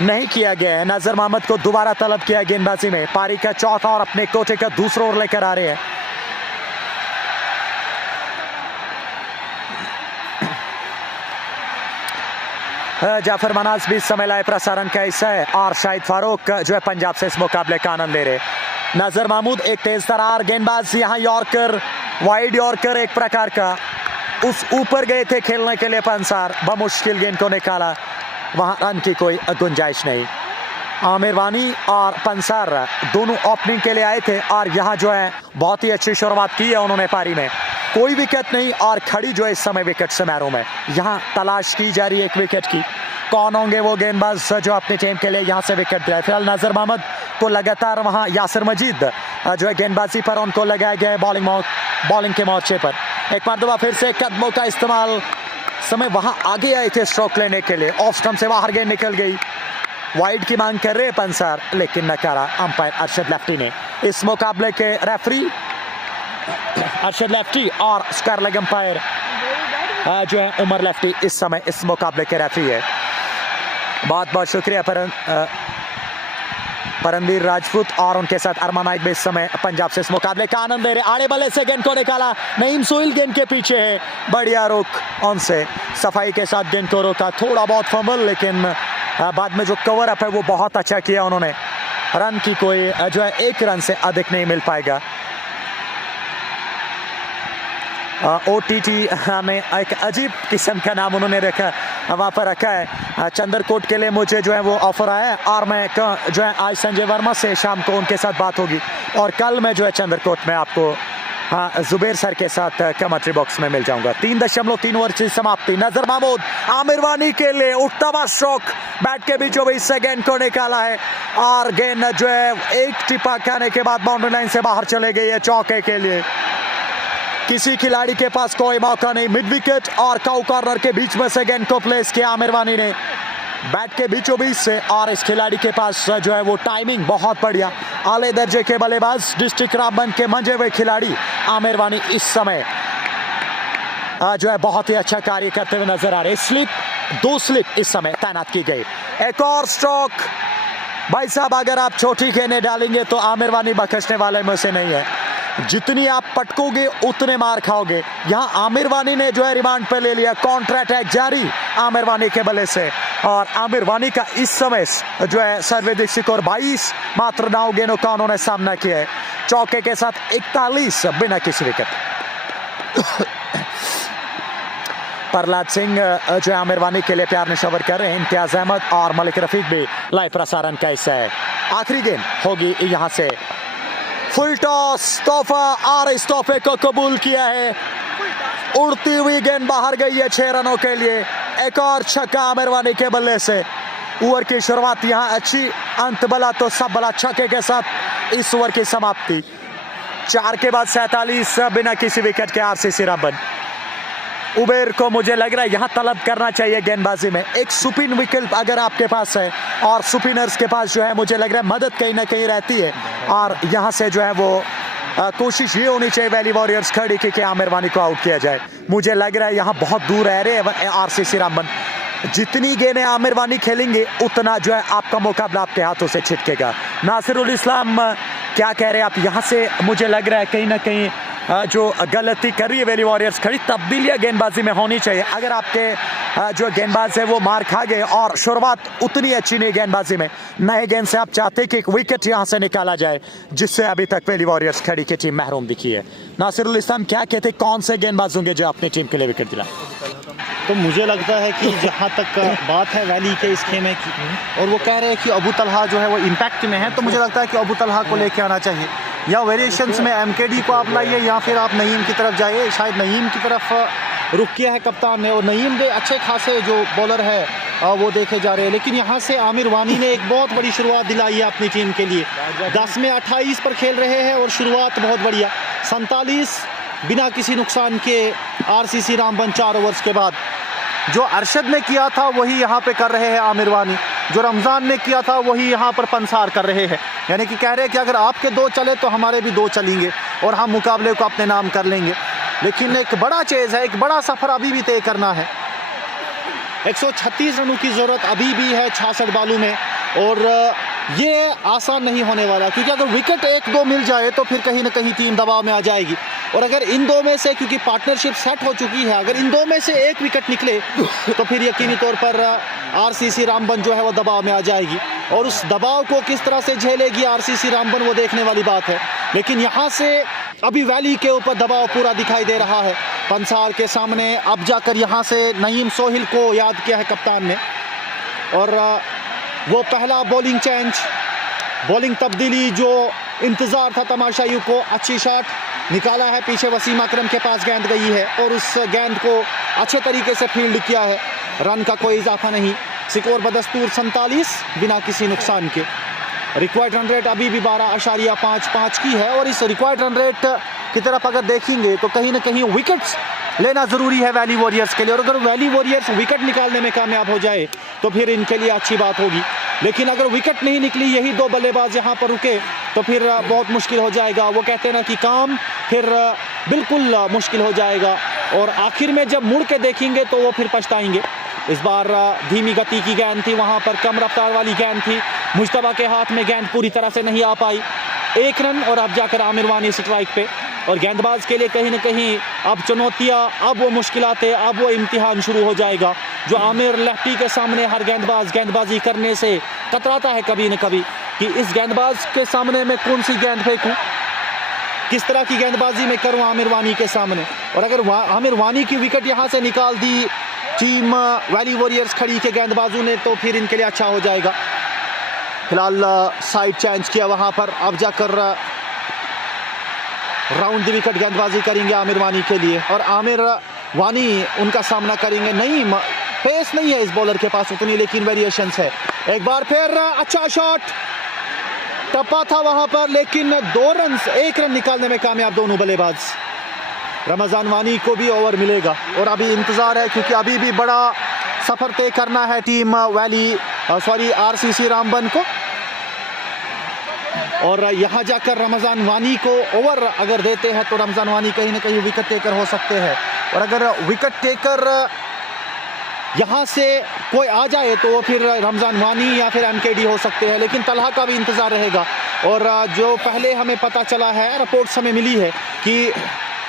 नहीं किया गया है। नजर मोहम्मद को दोबारा तलब किया गेंदबाजी में। पारी का चौथा और अपने कोटे का दूसरा ओवर लेकर आ रहे हैं। जाफर मनाज भी इस समय लाइव प्रसारण का हिस्सा है और शाहिद फारूक जो है पंजाब से इस मुकाबले का आनंद ले रहे। नजर महमूद एक तेज तरार गेंदबाज, यहाँ यॉर्कर, वाइड यॉर्कर एक प्रकार का, उस ऊपर गए थे खेलने के लिए पंसार, बमुश्किल गेंद को निकाला, वहां रन की कोई गुंजाइश नहीं। आमिर वानी और पंसार दोनों ओपनिंग के लिए आए थे और यहाँ जो है बहुत ही अच्छी शुरुआत की है उन्होंने पारी में। कोई विकेट नहीं और खड़ी जो है इस समय विकेट से महरूम है। यहाँ तलाश की जा रही है एक विकेट की, कौन होंगे वो गेंदबाज जो अपनी टीम के लिए यहाँ से विकेट दिलाए। फिलहाल नजर मोहम्मद को लगातार वहाँ यासिर मजीद जो है गेंदबाजी पर उनको लगाया गया है बॉलिंग के मोर्चे पर। एक मरतबा फिर से कदमों का इस्तेमाल, समय वहां आगे आए थे स्ट्रोक लेने के लिए, ऑफ स्टंप से बाहर गेंद निकल गई। वाइड की मांग कर रहे हैं पंसार, लेकिन नकारा अंपायर अरशद लेफ्टी ने। इस मुकाबले के रेफरी अरशद लेफ्टी और स्क्वायर लेग अंपायर जो है उमर लेफ्टी इस समय इस मुकाबले के रेफरी है। बहुत बहुत शुक्रिया परमवीर राजपूत और उनके साथ अरमान नाइक भी इस समय पंजाब से इस मुकाबले का आनंद ले रहे। आड़े बल्ले से गेंद को निकाला, नईम सोहिल गेंद के पीछे है, बढ़िया रोक ऑन से सफाई के साथ गेंद को रोका। थोड़ा बहुत फंबल, लेकिन बाद में जो कवर अप है वो बहुत अच्छा किया उन्होंने। रन की कोई जो है 1 रन से अधिक नहीं मिल पाएगा। OTT में एक अजीब किस्म का नाम उन्होंने रखा, वहाँ पर रखा है। चंद्रकोट के लिए मुझे जो है वो ऑफर आया है और मैं जो है आज संजय वर्मा से शाम को उनके साथ बात होगी और कल मैं जो है चंद्रकोट में आपको जुबेर सर के साथ कमेंट्री बॉक्स में मिल जाऊंगा। 3.3 ओवर की समाप्ति। नजर महमूद आमिर वानी के लिए उठता हुआ स्ट्रोक, बैट के बीचों बीच से गेंद को निकाला है और गेंद जो है एक टिपा खाने के बाद बाउंड्री लाइन से बाहर चले गई है चौके के लिए। किसी खिलाड़ी के पास कोई मौका नहीं। मिड विकेट और काउ कॉर्नर के बीच में से गेंद को प्लेस किया आमिर वानी ने बैट के बीचों बीच से, और इस खिलाड़ी के पास जो है वो टाइमिंग बहुत बढ़िया। आले दर्जे के बल्लेबाज, डिस्ट्रिक्ट रामबन के मंजे हुए खिलाड़ी आमिर वानी इस समय जो है बहुत ही अच्छा कार्य करते हुए नजर आ रहे। स्लिप 2 स्लिप इस समय तैनात की गई। एक और स्ट्रोक। भाई साहब, अगर आप छोटी गेंदें डालेंगे तो आमिर वानी बख्शने वाले में से नहीं है। जितनी आप पटकोगे उतने मार खाओगे। यहाँ आमिर वानी ने जो है रिमांड पे ले लिया। काउंटर अटैक जारी आमिर वानी के बल्ले से, और आमिर वानी का इस समय जो है सर्वाधिक स्कोर 22 मात्र 9 गेंदों का उन्होंने सामना किया है। चौके के साथ 41 बिना किसी विकेट। प्रहलाद सिंह जो है आमिर वानी के लिए प्यार निशावर कर रहे हैं। इम्तियाज अहमद और मलिक रफीक भी लाइव प्रसारण का हिस्सा है। आखिरी गेंद होगी यहाँ से। फुल टॉस तोहफा, और इस तोहफे को कबूल किया है। उड़ती हुई गेंद बाहर गई है 6 रनों के लिए। एक और छक्का आमिर वानी के बल्ले से। ओवर की शुरुआत यहाँ अच्छी, अंत बला तो सब बला छक्के के साथ इस ओवर की समाप्ति। 4 के बाद 47 बिना किसी विकेट के RCC रामबन। उबेर को मुझे लग रहा है यहाँ तलब करना चाहिए गेंदबाजी में। एक सुपिन विकल्प अगर आपके पास है, और सुपिनर्स के पास जो है मुझे लग रहा है मदद कहीं ना कहीं रहती है, और यहाँ से जो है वो कोशिश ये होनी चाहिए वैली वॉरियर्स खड़ी की कि आमिर वानी को आउट किया जाए। मुझे लग रहा है यहाँ बहुत दूर रह रहे हैं RCC रामबन। जितनी गेंदें आमिर वानी खेलेंगे उतना जो है आपका मुकाबला आपके हाथों से छिटकेगा। नासिरुल इस्लाम क्या कह रहे हैं आप? यहाँ से मुझे लग रहा है कहीं ना कहीं जो गलती कर रही है वैली वॉरियर्स खड़ी, तब्दीलियां गेंदबाजी में होनी चाहिए। अगर आपके जो गेंदबाज है वो मार खा गए और शुरुआत उतनी अच्छी नहीं गेंदबाजी में, नए गेंद से आप चाहते हैं कि एक विकेट यहां से निकाला जाए, जिससे अभी तक वैली वॉरियर्स खड़ी की टीम महरूम दिखी है। नासिरुल इस्लाम क्या कहते हैं, कौन से गेंदबाज होंगे जो अपनी टीम के लिए विकेट दिला? तो मुझे लगता है कि जहाँ तक बात है वैली के इस खेमे की, और वो कह रहे हैं कि अबू तलहा जो है वो इम्पैक्ट में है, तो मुझे लगता है कि अबू तलहा को लेके आना चाहिए, या वेरिएशंस में MKD को आप लाइए, या फिर आप नईम की तरफ जाइए। शायद नईम की तरफ रुख किया है कप्तान ने, और नईम के अच्छे खासे जो बॉलर है वो देखे जा रहे हैं। लेकिन यहाँ से आमिर वानी ने एक बहुत बड़ी शुरुआत दिलाई है अपनी टीम के लिए। 10 में 28 पर खेल रहे हैं और शुरुआत बहुत बढ़िया। 47 बिना किसी नुकसान के RCC रामबन 4 ओवर्स के बाद। जो अरशद ने किया था वही यहाँ पे कर रहे हैं आमिर वानी, जो रमज़ान ने किया था वही यहाँ पर पंसार कर रहे हैं। यानी कि कह रहे हैं कि अगर आपके 2 चले तो हमारे भी 2 चलेंगे और हम मुकाबले को अपने नाम कर लेंगे। लेकिन एक बड़ा चेज़ है, एक बड़ा सफ़र अभी भी तय करना है। 136 रनों की ज़रूरत अभी भी है 66 बालों में, और ये आसान नहीं होने वाला, क्योंकि अगर विकेट 1-2 मिल जाए तो फिर कहीं ना कहीं टीम दबाव में आ जाएगी। और अगर इन 2 में से, क्योंकि पार्टनरशिप सेट हो चुकी है, अगर इन 2 में से एक विकेट निकले तो फिर यकीनी तौर पर RCC रामबन जो है वो दबाव में आ जाएगी, और उस दबाव को किस तरह से झेलेगी RCC रामबन वो देखने वाली बात है। लेकिन यहाँ से अभी वैली के ऊपर दबाव पूरा दिखाई दे रहा है पंसार के सामने। अब जाकर यहाँ से नईम सोहिल को याद किया है कप्तान ने, और वो पहला बॉलिंग चेंज, बॉलिंग तब्दीली जो इंतज़ार था तमाशाइयों को। अच्छी शॉट निकाला है, पीछे वसीम अकरम के पास गेंद गई है और उस गेंद को अच्छे तरीके से फील्ड किया है। रन का कोई इजाफा नहीं। स्कोर बदस्तूर 47 बिना किसी नुकसान के। रिक्वायर्ड रन रेट अभी भी 12.55 की है, और इस रिक्वायर्ड रन रेट की तरफ अगर देखेंगे तो कहीं ना कहीं विकेट्स लेना ज़रूरी है वैली वॉरियर्स के लिए, और अगर वैली वॉरियर्स विकेट निकालने में कामयाब हो जाए तो फिर इनके लिए अच्छी बात होगी। लेकिन अगर विकेट नहीं निकली, यही 2 बल्लेबाज यहाँ पर रुके, तो फिर बहुत मुश्किल हो जाएगा। वो कहते हैं ना कि काम फिर बिल्कुल मुश्किल हो जाएगा, और आखिर में जब मुड़ के देखेंगे तो वो फिर पछताएंगे। इस बार धीमी गति की गेंद थी, वहाँ पर कम रफ्तार वाली गेंद थी, मुश्तबा के हाथ में गेंद पूरी तरह से नहीं आ पाई। 1 रन, और अब जाकर आमिर वानी स्ट्राइक पे। और गेंदबाज के लिए कहीं ना कहीं अब चुनौतियां, अब वो मुश्किलातें, अब वो इम्तिहान शुरू हो जाएगा। जो आमिर लेफ्टी के सामने हर गेंदबाज गेंदबाजी करने से कतराता है कभी न कभी, कि इस गेंदबाज के सामने मैं कौन सी गेंद फेंकूं, किस तरह की गेंदबाजी मैं करूं आमिर वानी के सामने। और अगर आमिर वानी की विकेट यहां से निकाल दी टीम वैली वॉरियर्स खड़ी के गेंदबाजों ने, तो फिर इनके लिए अच्छा हो जाएगा। फिलहाल साइड चेंज किया वहां पर, अब जाकर राउंड द विकेट गेंदबाजी करेंगे आमिर वानी के लिए, और आमिर वानी उनका सामना करेंगे। नहीं, पेस नहीं है इस बॉलर के पास उतनी, लेकिन वेरिएशंस है। एक बार फिर अच्छा शॉट, टप्पा था वहां पर, लेकिन 2 रन, 1 रन निकालने में कामयाब दोनों बल्लेबाज। रमजान वानी को भी ओवर मिलेगा, और अभी इंतजार है, क्योंकि अभी भी बड़ा सफर तय करना है टीम आरसीसी रामबन को। और यहाँ जाकर रमजान वानी को ओवर अगर देते हैं तो रमजान वानी कहीं ना कहीं विकेट टेकर हो सकते हैं, और अगर विकेट टेकर यहाँ से कोई आ जाए तो वो फिर रमजान वानी या फिर एमकेडी हो सकते हैं। लेकिन तलहा का भी इंतजार रहेगा, और जो पहले हमें पता चला है, रिपोर्ट्स हमें मिली है कि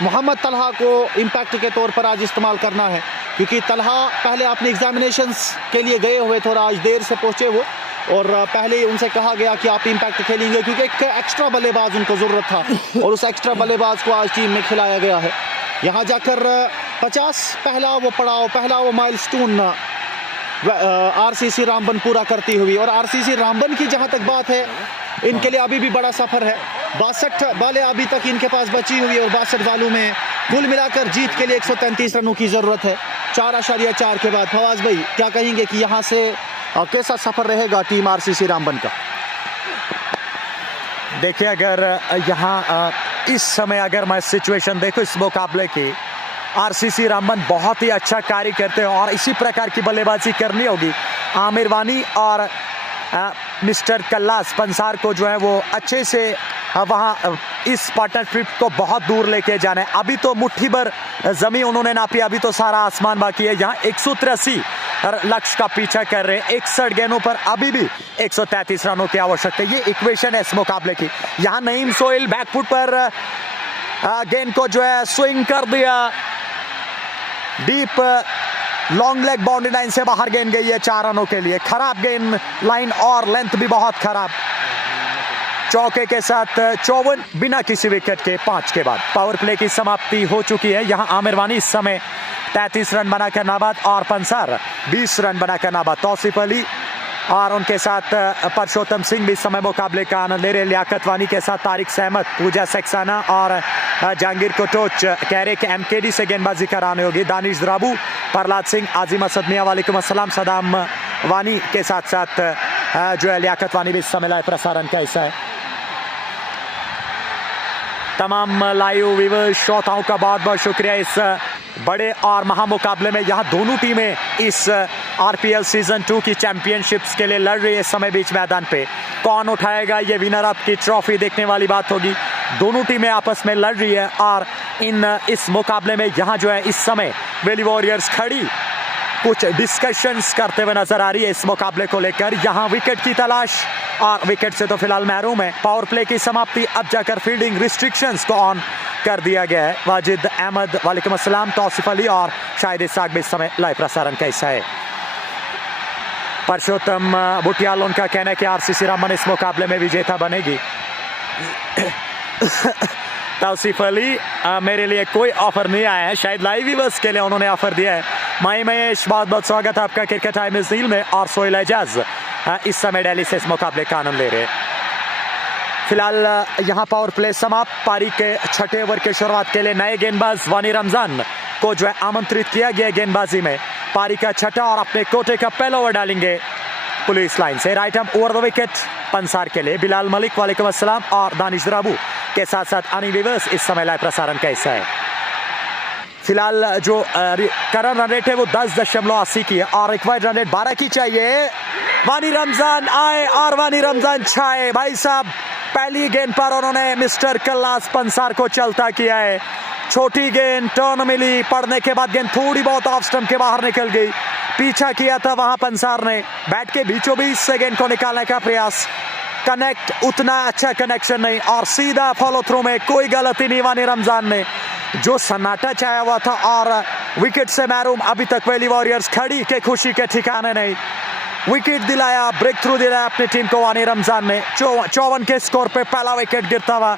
मोहम्मद तलहा को इम्पैक्ट के तौर पर आज इस्तेमाल करना है, क्योंकि तलहा पहले अपने एग्जामिनेशंस के लिए गए हुए थे और आज देर से पहुँचे वो, और पहले उनसे कहा गया कि आप इम्पैक्ट खेलेंगे, क्योंकि एक एक्स्ट्रा बल्लेबाज उनको ज़रूरत था, और उस एक्स्ट्रा बल्लेबाज को आज टीम में खिलाया गया है। यहाँ जाकर 50 पहला वो माइलस्टोन आरसीसी रामबन पूरा करती हुई। और आरसीसी रामबन की जहाँ तक बात है, इनके लिए अभी भी बड़ा सफ़र है। 62 बालें अभी तक इनके पास बची हुई है, और 62 बालों में कुल मिलाकर जीत के लिए 133 रनों की ज़रूरत है 4.4 के बाद। फवाज भाई, क्या कहेंगे कि यहाँ से कैसा सफ़र रहेगा टीम आरसीसी रामबन का? देखिए, अगर यहाँ इस समय अगर मैं सिचुएशन देखूं इस मुकाबले की, आरसीसी रामबन बहुत ही अच्छा कार्य करते हैं, और इसी प्रकार की बल्लेबाजी करनी होगी। आमिर वानी और मिस्टर कल्लास पंसार को जो है वो अच्छे से वहाँ इस पार्टनरशिप को बहुत दूर लेके जाना है। अभी तो मुट्ठी भर जमीन उन्होंने नापी, अभी तो सारा आसमान बाकी है। यहाँ 183 लक्ष्य का पीछा कर रहे हैं, 61 गेंदों पर अभी भी 133 रनों की आवश्यकता है। ये इक्वेशन है इस मुकाबले की। यहाँ नईम सोहेल बैकफुट पर गेंद को जो है स्विंग कर दिया, deep long leg boundary line से बाहर गेंद गई है 4 रनों के लिए। खराब गेंद लाइन और लेंथ भी बहुत खराब। चौके के साथ 54 बिना किसी विकेट के 5 के बाद पावर प्ले की समाप्ति हो चुकी है। यहाँ आमिर वानी इस समय 33 रन बनाकर नाबाद, और पंसार 20 रन बनाकर नाबाद। तौसीफ अली और उनके साथ परशोत्तम सिंह भी इस समय मुकाबले का आनंद ले रहे। लियाकत वानी के साथ तारिक सहमत, पूजा सक्सेना और जहांगीर कोटोच कह रहे कि एमकेडी से गेंदबाजी कराने होगी। दानिश द्राबू, प्रहलाद सिंह, आजिम असद मियां, वालेकुम अस्सलाम, सदाम वानी के साथ साथ जो है लियाकत वानी भी इस समय लाइव प्रसारण का हिस्सा है। तमाम लाइव व्यूअर्स, श्रोताओं का बहुत बहुत शुक्रिया इस बड़े और महामुकाबले में। यहाँ दोनों टीमें इस आरपीएल सीजन 2 की चैंपियनशिप्स के लिए लड़ रही है। इस समय बीच मैदान पे कौन उठाएगा ये विनर अप की ट्रॉफी, देखने वाली बात होगी। दोनों टीमें आपस में लड़ रही है, और इस मुकाबले में यहाँ जो है इस समय वैली वॉरियर्स खड़ी कुछ डिस्कशंस करते हुए नजर आ रही है इस मुकाबले को लेकर। यहाँ विकेट की तलाश, और विकेट से तो फिलहाल महरूम है। पावर प्ले की समाप्ति, अब जाकर फील्डिंग रिस्ट्रिक्शंस को ऑन कर दिया गया है। वाजिद अहमद, वालेकुम अस्सलाम, तौसीफ अली और शाहिद इसाक भी इस समय लाइव प्रसारण का हिस्सा है। परशोत्तम बुटियाल, उनका कहना है कि आरसीसी रामबन इस मुकाबले में विजेता बनेगी। तौसीफ अली, मेरे लिए कोई ऑफर नहीं आया है, शायद लाइव व्यूअर्स के लिए उन्होंने ऑफर दिया है। माई महेश, बहुत बहुत स्वागत है आपका क्रिकेट टाइम इस डील में। और सोहेल एजाज इस समय दिल्ली से इस मुकाबले का आनंद ले रहे हैं। फिलहाल यहाँ पावर प्ले समाप्त। पारी के 6ठे ओवर की शुरुआत के लिए नए गेंदबाज वानी रमजान को जो है आमंत्रित किया गया गेंदबाजी में। पारी का 6ठा और अपने कोटे का पहला ओवर डालेंगे पुलिस लाइन से। Right arm over the wicket पंसार के लिए बिलाल मलिक, वालेकुम अस्सलाम, और दानिश द्राबू के साथ साथ अनी विवर्स इस समय लाइव प्रसारण का हिस्सा है। फिलहाल जो करंट रन रेट है वो 10.80 की है और रिक्वायर्ड रन रेट 12 की चाहिए। वानी रमजान आए और वानी रमजान छाए। भाई साहब पहली गेंद पर उन्होंने मिस्टर कल्लास पंसार को चलता किया है। छोटी गेंद टर्न मिली, पड़ने के बाद गेंद थोड़ी बहुत ऑफ स्टंप के बाहर निकल गई। पीछा किया था वहां पंसार ने, बैट के बीचों बीच से गेंद को निकालने का प्रयास, कनेक्ट उतना अच्छा कनेक्शन नहीं और सीधा फॉलो थ्रू में कोई गलती नहीं। वानी रमजान ने जो सन्नाटा छाया हुआ था और विकेट से महरूम अभी तक वैली वॉरियर्स खड़ी के खुशी के ठिकाने नहीं। विकेट दिलाया, ब्रेक थ्रू दिलाया अपनी टीम को वानी रमजान ने। 54 के स्कोर पे पहला विकेट गिरता हुआ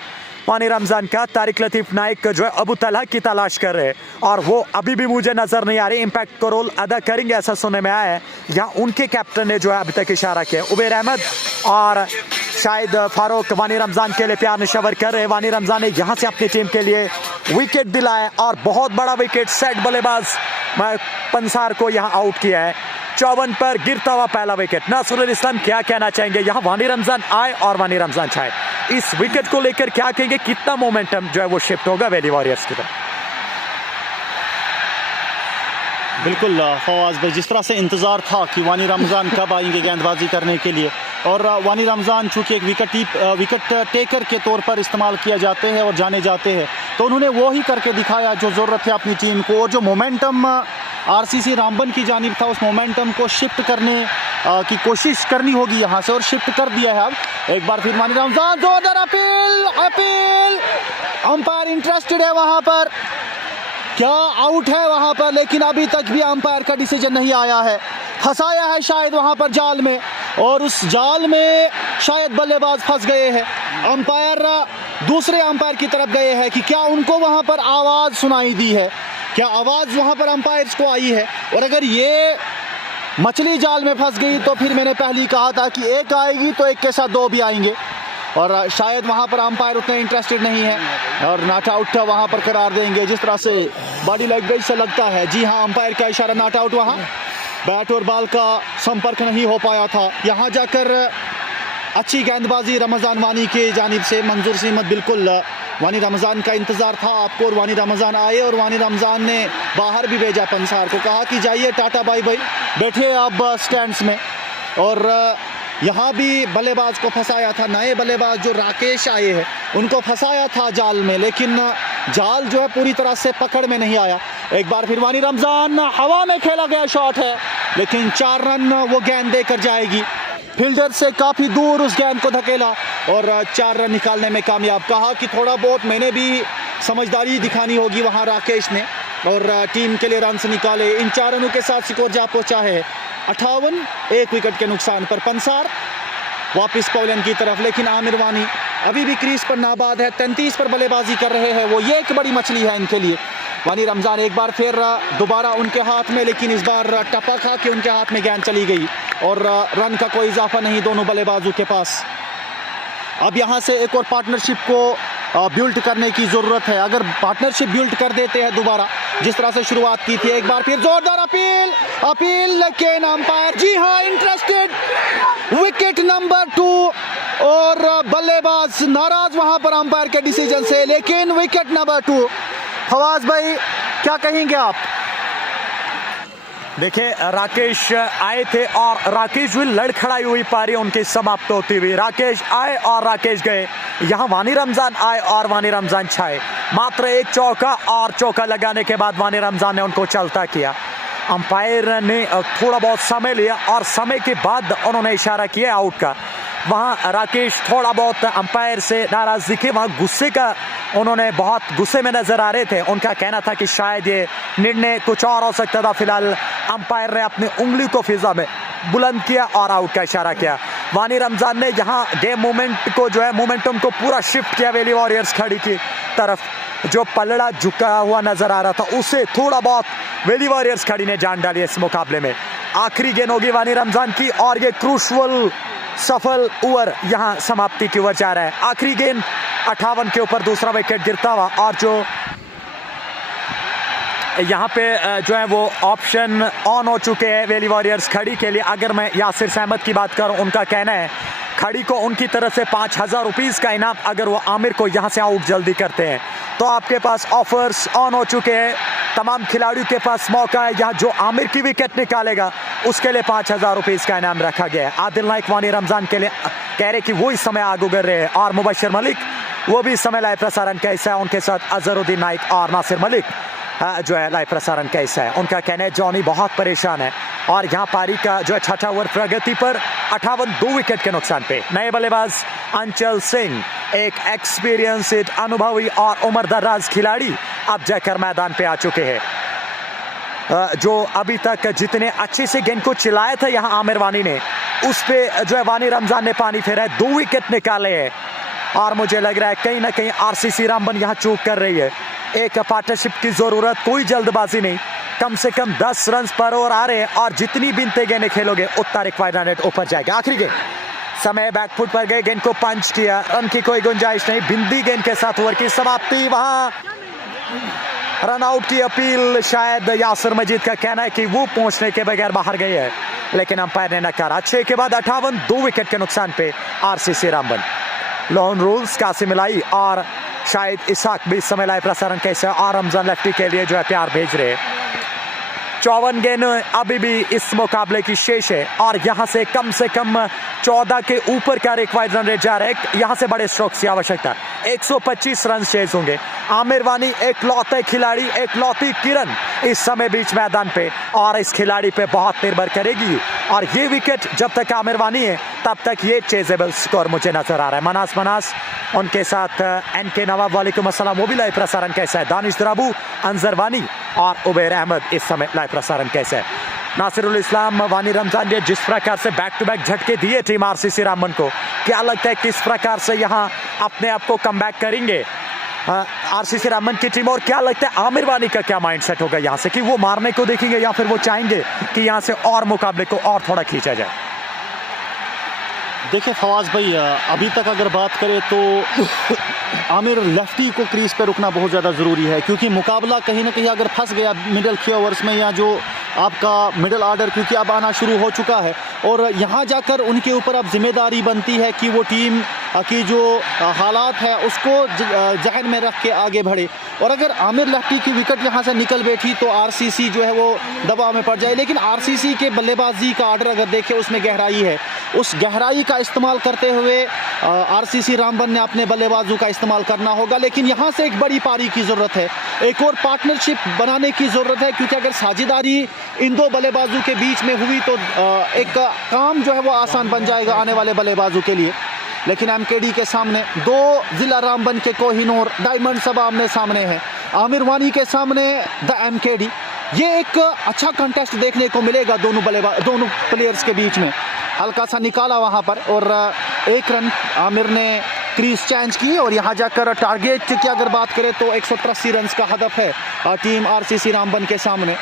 वानी रमजान का। तारिक लतीफ नाइक जो है अबू तलहा की तलाश कर रहे हैं और वो अभी भी मुझे नजर नहीं आ रही। इम्पैक्ट का रोल अदा करेंगे ऐसा सुनने में आया है। यहाँ उनके कैप्टन ने जो है अभी तक इशारा किया, उबेर अहमद और शायद फारूक वानी रमजान के लिए प्यार निशावर कर रहे हैं। वानी रमजान ने यहाँ से अपनी टीम के लिए विकेट दिलाया और बहुत बड़ा विकेट सेट बल्लेबाज पंसार को यहाँ आउट किया है। 54 पर गिरता हुआ पहला विकेट। नासरुल इस्लाम क्या कहना चाहेंगे? यहाँ वानी रमजान आए और वानी रमजान छाए, इस विकेट को लेकर क्या कहेंगे? कितना मोमेंटम जो है वो शिफ्ट होगा वैली वॉरियर्स की तरफ? बिल्कुल फवाज भाई, जिस तरह से इंतज़ार था कि वानी रमज़ान कब आएंगे गेंदबाजी करने के लिए, और वानी रमज़ान चूँकि एक विकेट टेकर के तौर पर इस्तेमाल किया जाते हैं और जाने जाते हैं, तो उन्होंने वो ही करके दिखाया जो ज़रूरत है अपनी टीम को। और जो मोमेंटम आरसीसी रामबन की जानिब था, उस मोमेंटम को शिफ्ट करने की कोशिश करनी होगी यहाँ से, और शिफ्ट कर दिया है। अब एक बार फिर वानी रमज़ान, जोरदार अपील, अंपायर इंटरेस्टेड है वहाँ पर, क्या आउट है वहां पर, लेकिन अभी तक भी अंपायर का डिसीजन नहीं आया है। फंसाया है शायद वहां पर जाल में, और उस जाल में शायद बल्लेबाज फंस गए हैं। अंपायर दूसरे अंपायर की तरफ गए हैं कि क्या उनको वहां पर आवाज सुनाई दी है, क्या आवाज वहां पर अंपायर्स को आई है। और अगर ये मछली जाल में फंस गई तो फिर मैंने पहले ही कहा था कि एक आएगी तो एक के साथ दो भी आएंगे, और शायद वहां पर अंपायर उतने इंटरेस्टेड नहीं है और नॉट आउट वहां पर करार देंगे। जिस तरह से बॉडी लैंग्वेज से लगता है, जी हाँ, अंपायर का इशारा नॉट आउट, वहां बैट और बॉल का संपर्क नहीं हो पाया था। यहां जाकर अच्छी गेंदबाजी रमज़ान वानी की जानिब से। मंजूर सिमत, बिल्कुल वानी रमज़ान का इंतज़ार था आपको, और वानी रमज़ान आए और वानी रमज़ान ने बाहर भी भेजा पंसार को, कहा कि जाइए टाटा बाई बाई, बैठिए आप स्टैंड्स में। और यहाँ भी बल्लेबाज को फंसाया था, नए बल्लेबाज जो राकेश आए हैं उनको फंसाया था जाल में, लेकिन जाल जो है पूरी तरह से पकड़ में नहीं आया। एक बार फिर वानी रमज़ान, हवा में खेला गया शॉट है, लेकिन 4 रन वो गेंद देकर जाएगी। फील्डर से काफ़ी दूर उस गेंद को धकेला और 4 रन निकालने में कामयाब। कहा कि थोड़ा बहुत मैंने भी समझदारी दिखानी होगी वहाँ राकेश ने, और टीम के लिए रन से निकाले। इन 4 रनों के साथ स्कोर जा पहुँचा है 58, 1 विकेट के नुकसान पर। पंसार वापस पवेलियन की तरफ, लेकिन आमिर वानी अभी भी क्रीज पर नाबाद है, 33 पर बल्लेबाजी कर रहे हैं वो। ये एक बड़ी मछली है इनके लिए। वानी रमज़ान एक बार फिर दोबारा उनके हाथ में, लेकिन इस बार टपा खा के उनके हाथ में गेंद चली गई और रन का कोई इजाफा नहीं दोनों बल्लेबाजों के पास। अब यहाँ से एक और पार्टनरशिप को बिल्ड करने की ज़रूरत है। अगर पार्टनरशिप बिल्ड कर देते हैं दोबारा, जिस तरह से शुरुआत की थी, एक बार फिर जोरदार अपील, लेकिन अंपायर, जी हाँ, इंटरेस्टेड, विकेट नंबर 2, और बल्लेबाज नाराज वहां पर अंपायर के डिसीजन से, लेकिन विकेट नंबर 2। फवाज भाई क्या कहेंगे आप? देखिए, राकेश आए थे और राकेश भी लड़खड़ाई हुई पारी उनकी समाप्त होती हुई। राकेश आए और राकेश गए। यहाँ वानी रमज़ान आए और वानी रमज़ान छाए। मात्र एक चौका, और चौका लगाने के बाद वानी रमज़ान ने उनको चलता किया। अंपायर ने थोड़ा बहुत समय लिया और समय के बाद उन्होंने इशारा किया आउट का। वहाँ राकेश थोड़ा बहुत अंपायर से नाराज दिखे, वहाँ गुस्से का, उन्होंने बहुत गुस्से में नजर आ रहे थे। उनका कहना था कि शायद ये निर्णय कुछ और हो सकता था। फिलहाल अंपायर ने अपनी उंगली को फिजा में बुलंद किया और आउट का इशारा किया। वानी रमज़ान ने यहाँ गेम मोमेंट को जो है, मोमेंटम को पूरा शिफ्ट किया वैली वॉरियर्स खड़ी की तरफ। जो पलड़ा झुका हुआ नजर आ रहा था उसे थोड़ा बहुत वैली वॉरियर्स खड़ी ने जान डाली इस मुकाबले में। आखिरी गेंद होगी वानी रमज़ान की, और ये क्रूशल सफल ओवर यहाँ समाप्ति की ओर जा रहा है। आखिरी गेंद 58 के ऊपर दूसरा विकेट गिरता हुआ, और जो यहाँ पे जो है वो ऑप्शन ऑन हो चुके हैं वैली वॉरियर्स खड़ी के लिए। अगर मैं यासिर अहमद की बात करूँ, उनका कहना है खड़ी को उनकी तरफ से 5,000 रुपीज़ का इनाम अगर वो आमिर को यहाँ से आउट जल्दी करते हैं। तो आपके पास ऑफर्स ऑन हो चुके हैं, तमाम खिलाड़ियों के पास मौका है। यहाँ जो आमिर की विकेट निकालेगा उसके लिए 5,000 रुपीज़ का इनाम रखा गया है। आदिल नाइक वानी रमज़ान के लिए कह रहे कि वो इस समय आगे गुजर रहे हैं, और मुबशर मलिक वो भी इस समय लाइव प्रसारण का हिस्सा है। उनके साथ अजहरुद्दीन नाइक और नासिर मलिक जो है लाइव प्रसारण का हिस्सा है। उनका कहना है जॉनी बहुत परेशान है, और यहाँ पारी का जो है छठा ओवर प्रगति पर 58 2 विकेट के नुकसान पे। नए बल्लेबाज अंचल सिंह, एक एक्सपीरियंस्ड, अनुभवी और उम्र दराज खिलाड़ी अब जाकर मैदान पे आ चुके हैं। जो अभी तक जितने अच्छे से गेंद को चिल्लाया था यहाँ आमिर वानी ने, उस पे जो है वानी रमजान ने पानी फेरा है, 2 विकेट निकाले हैं। और मुझे लग रहा है कहीं ना कहीं आरसीसी रामबन यहाँ चूक कर रही है। एक पार्टनरशिप की जरूरत, कोई जल्दबाजी नहीं, कम से कम 10 रन पर ओवर आ रहे हैं, और जितनी बिनते गेंदें खेलोगे उतना रिक्वायर्ड रन ऊपर जाएगा। आखिरी गेंद समय बैकफुट पर गए, गेंद को पंच किया, रन की कोई गुंजाइश नहीं। बिंदी गेंद के साथ ओवर की समाप्ति। वहां रन आउट की अपील, शायद यासिर मजीद का कहना है कि वो पहुंचने के बगैर बाहर गए हैं, लेकिन अंपायर ने नकारा। 6 के बाद 58 2 विकेट के नुकसान पे आरसीसी रामबन। लॉन रूल्स कासिम इलाई और शायद इसाक भी इस समय लाइव प्रसारण कैसे, और रमजान लेफ्टी के लिए जो है प्यार भेज रहे हैं। 54 गेंद अभी भी इस मुकाबले की शेष है, और यहाँ से कम 14 के ऊपर का रिक्वायर्ड रन रेट जा रहा है। यहाँ से बड़े स्ट्रोक्स की आवश्यकता। 125 रन शेष होंगे। आमिर वानी एक लौते खिलाड़ी, एक लौती किरण इस समय बीच मैदान पे, और इस खिलाड़ी पे बहुत निर्भर करेगी। और ये विकेट जब तक आमिर वानी है तब तक ये चेजेबल स्कोर मुझे नजर आ रहा है। मनास उनके साथ एनके नवाब, वालेकुम अस्सलाम, वो भी लाइव प्रसारण कैसा है। दानिश द्राबू, अंजर वानी और उबैर अहमद इस समय लाइव प्रसारण कैसा है। नासिरुल इस्लाम, वानी रमजान ने जिस प्रकार से बैक टू बैक झटके दिए टीम आरसीसी रामबन को, क्या लगता है किस प्रकार से यहाँ अपने आप को कम बैक करेंगे आरसीसी रामबन की टीम, और क्या लगता है आमिर वानी का क्या माइंड सेट होगा यहाँ से, कि वो मारने को देखेंगे या फिर वो चाहेंगे कि यहाँ से और मुकाबले को और थोड़ा खींचा जाए। देखिए फवाज भाई, अभी तक अगर बात करें तो आमिर लेफ्टी को क्रीज पे रुकना बहुत ज़्यादा ज़रूरी है, क्योंकि मुकाबला कहीं ना कहीं अगर फंस गया मिडिल के ओवर्स में, या जो आपका मिडिल ऑर्डर क्योंकि अब आना शुरू हो चुका है, और यहाँ जाकर उनके ऊपर अब जिम्मेदारी बनती है कि वो टीम की जो हालात है उसको जहन में रख के आगे बढ़े। और अगर आमिर लेफ्टी की विकेट यहाँ से निकल बैठी तो आरसीसी जो है वो दबाव में पड़ जाए। लेकिन आरसीसी के बल्लेबाजी का ऑर्डर अगर देखें उसमें गहराई है, उस गहराई का इस्तेमाल करते हुए आरसीसी रामबन ने अपने बल्लेबाजों का इस्तेमाल करना होगा। लेकिन यहाँ से एक बड़ी पारी की ज़रूरत है, एक और पार्टनरशिप बनाने की ज़रूरत है, क्योंकि अगर साझेदारी इन दो बल्लेबाजों के बीच में हुई तो एक काम जो है वो आसान बन जाएगा आने वाले बल्लेबाजों के लिए। लेकिन एमकेडी के सामने 2 जिला रामबन के कोहिनूर डायमंड सब आमने सामने हैं। आमिर वानी के सामने द एमकेडी। ये एक अच्छा कंटेस्ट देखने को मिलेगा दोनों प्लेयर्स के बीच में। हल्का सा निकाला वहां पर, और 1 रन आमिर ने क्रीज चेंज की। और यहाँ जाकर टारगेट की अगर बात करें तो 183 रन का हदफ है टीम आरसीसी रामबन के सामने।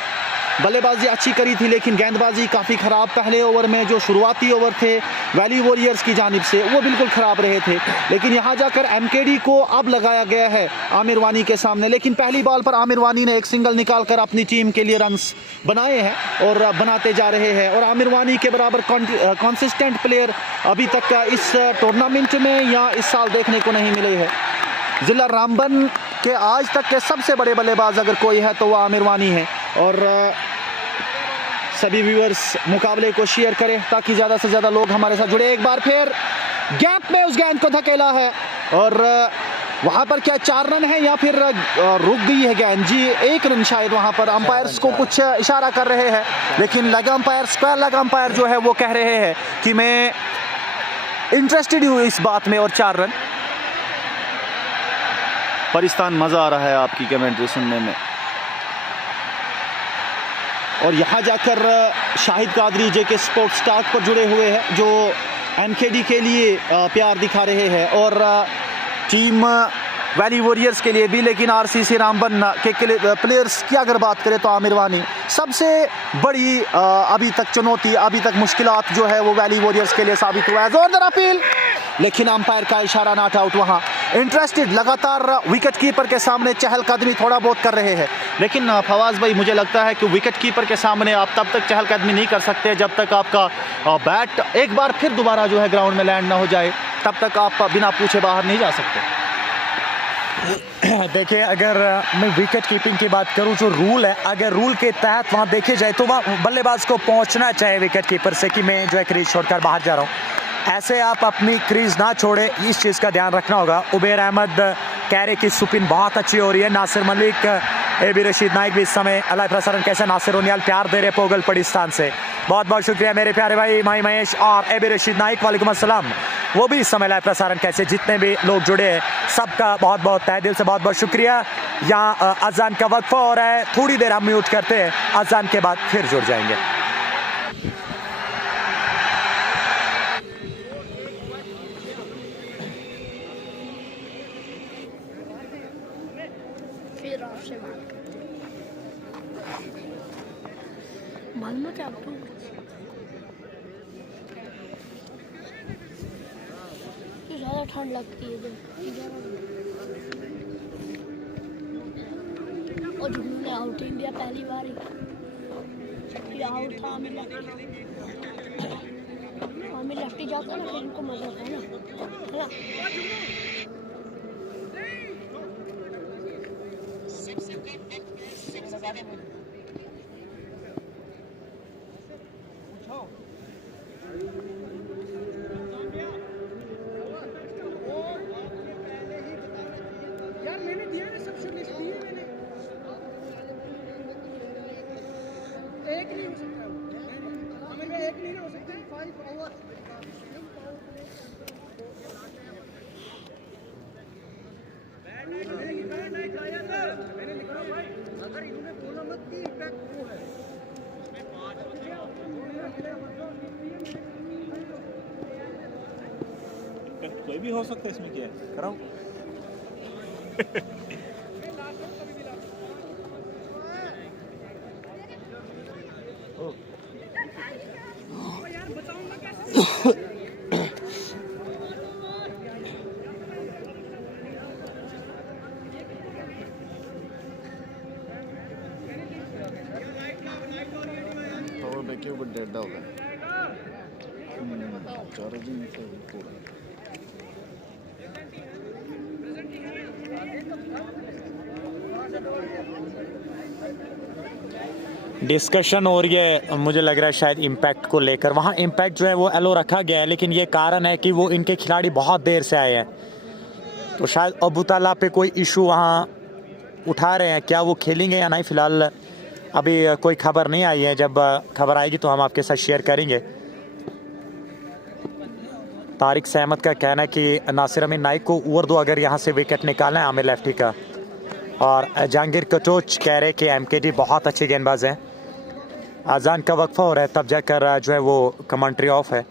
बल्लेबाजी अच्छी करी थी, लेकिन गेंदबाजी काफ़ी ख़राब। पहले ओवर में जो शुरुआती ओवर थे वैली वॉरियर्स की जानिब से वो बिल्कुल ख़राब रहे थे। लेकिन यहाँ जाकर एमकेडी को अब लगाया गया है आमिर वानी के सामने। लेकिन पहली बॉल पर आमिर वानी ने एक सिंगल निकालकर अपनी टीम के लिए रन्स बनाए हैं और बनाते जा रहे हैं। और आमिर वानी के बराबर कंसिस्टेंट प्लेयर अभी तक इस टूर्नामेंट में या इस साल देखने को नहीं मिले हैं। जिला रामबन के आज तक के सबसे बड़े बल्लेबाज अगर कोई है तो वह आमिर वानी है। और सभी व्यूअर्स मुकाबले को शेयर करें ताकि ज़्यादा से ज़्यादा लोग हमारे साथ जुड़े। एक बार फिर गैप में उस गेंद को धकेला है, और वहाँ पर क्या 4 रन है या फिर रुक गई है गेंद? जी 1 रन शायद। वहाँ पर अंपायर्स को कुछ इशारा कर रहे हैं, लेकिन लग अंपायर, स्क्वायर लग अंपायर जो है वो कह रहे हैं कि मैं इंटरेस्टेड हूँ इस बात में, और 4 रन। परिस्तान, मज़ा आ रहा है आपकी कमेंट्री सुनने में। और यहाँ जाकर शाहिद कादरी जेके स्पोर्ट्स स्टार्ट पर जुड़े हुए हैं, जो एमकेडी के लिए प्यार दिखा रहे हैं, और टीम वैली वॉरियर्स के लिए भी। लेकिन आरसीसी रामबन के प्लेयर्स की अगर बात करें तो आमिर वानी सबसे बड़ी अभी तक चुनौती, अभी तक मुश्किलात जो है वो वैली वॉरियर्स के लिए साबित हुआ है। जोरदार अपील, लेकिन अंपायर का इशारा, नॉट आउट। वहाँ इंटरेस्टेड लगातार विकेट कीपर के सामने चहलकदमी थोड़ा बहुत कर रहे हैं। लेकिन फवाज भाई मुझे लगता है कि विकेट कीपर के सामने आप तब तक चहलकदमी नहीं कर सकते जब तक आपका बैट एक बार फिर दोबारा जो है ग्राउंड में लैंड ना हो जाए, तब तक आप बिना पूछे बाहर नहीं जा सकते। देखिए, अगर मैं विकेट कीपिंग की बात करूं, जो रूल है, अगर रूल के तहत वहां देखे जाए तो वहां बल्लेबाज को पहुंचना चाहिए विकेट कीपर से कि मैं जो है क्रीज छोड़कर बाहर जा रहा हूं। ऐसे आप अपनी क्रीज ना छोड़े, इस चीज़ का ध्यान रखना होगा। उबेर अहमद कह रहे कि स्पिन बहुत अच्छी हो रही है। नासिर मलिक, एबी रशीद नाइक भी इस समय लाइव प्रसारण कैसे नासिर ओनियाल प्यार दे रहे पोगल पड़िस्तान से। बहुत बहुत शुक्रिया मेरे प्यारे भाई माही महेश और एबी रशीद नाइक, वालेकुम अस्सलाम। वो भी इस समय लाइव प्रसारण कैसे, जितने भी लोग जुड़े हैं सबका बहुत बहुत तहे दिल से बहुत बहुत शुक्रिया। यहाँ अजान का वक्फा हो रहा है, थोड़ी देर हम म्यूट करते हैं, अजान के बाद फिर जुड़ जाएंगे। ज़्यादा ठंड लगती है और जुम्मन आउट इंडिया पहली बार ही आउट था। आमिर लेफ्टी जाता ना, फिर इनको मजा आता है ना। यार मैंने दिया ना, सब शुरू दिए मैंने। एक नहीं हो सकता, हमें में एक नहीं हो सकता। 5 ओवर मैंने लिखा भाई, अगर इन्होंने बोला मत कि इम्पैक्ट वो है। कोई भी हो सकता है इसमें, क्या कराऊं? डेड हो गए चार्जिंग से पूरा। डिस्कशन हो रही है, मुझे लग रहा है शायद इम्पैक्ट को लेकर। वहाँ इम्पैक्ट जो है वो एलो रखा गया है, लेकिन ये कारण है कि वो इनके खिलाड़ी बहुत देर से आए हैं, तो शायद अबू ताला पे कोई इशू वहाँ उठा रहे हैं। क्या वो खेलेंगे या नहीं, फिलहाल अभी कोई खबर नहीं आई है। जब खबर आएगी तो हम आपके साथ शेयर करेंगे। तारिक सहमद का कहना है कि नासिर अमीन नाइक को ओवर 2 अगर यहाँ से विकेट निकालना है आमिर लेफ्टी का। और जहांगीर कटोच कह रहे कि एमकेटी बहुत अच्छे गेंदबाज हैं। अजान का वक्फा हो रहा है, तब जाकर जो है वो कमेंट्री ऑफ है।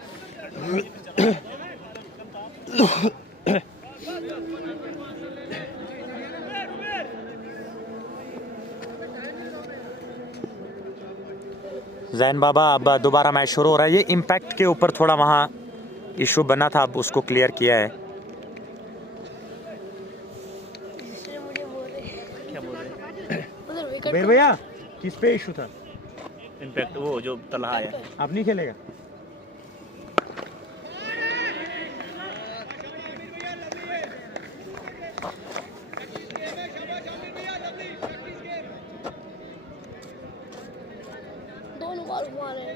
जैन बाबा, अब दोबारा मैच शुरू हो रहा है। ये इम्पैक्ट के ऊपर थोड़ा वहाँ इशू बना था, अब उसको क्लियर किया है। क्या बोल रहे बेर भैया, किस पे इशू था? इम्पैक्ट वो जो तलहा है, अब नहीं खेलेगा? दोनों बॉल घुमा रहे हैं।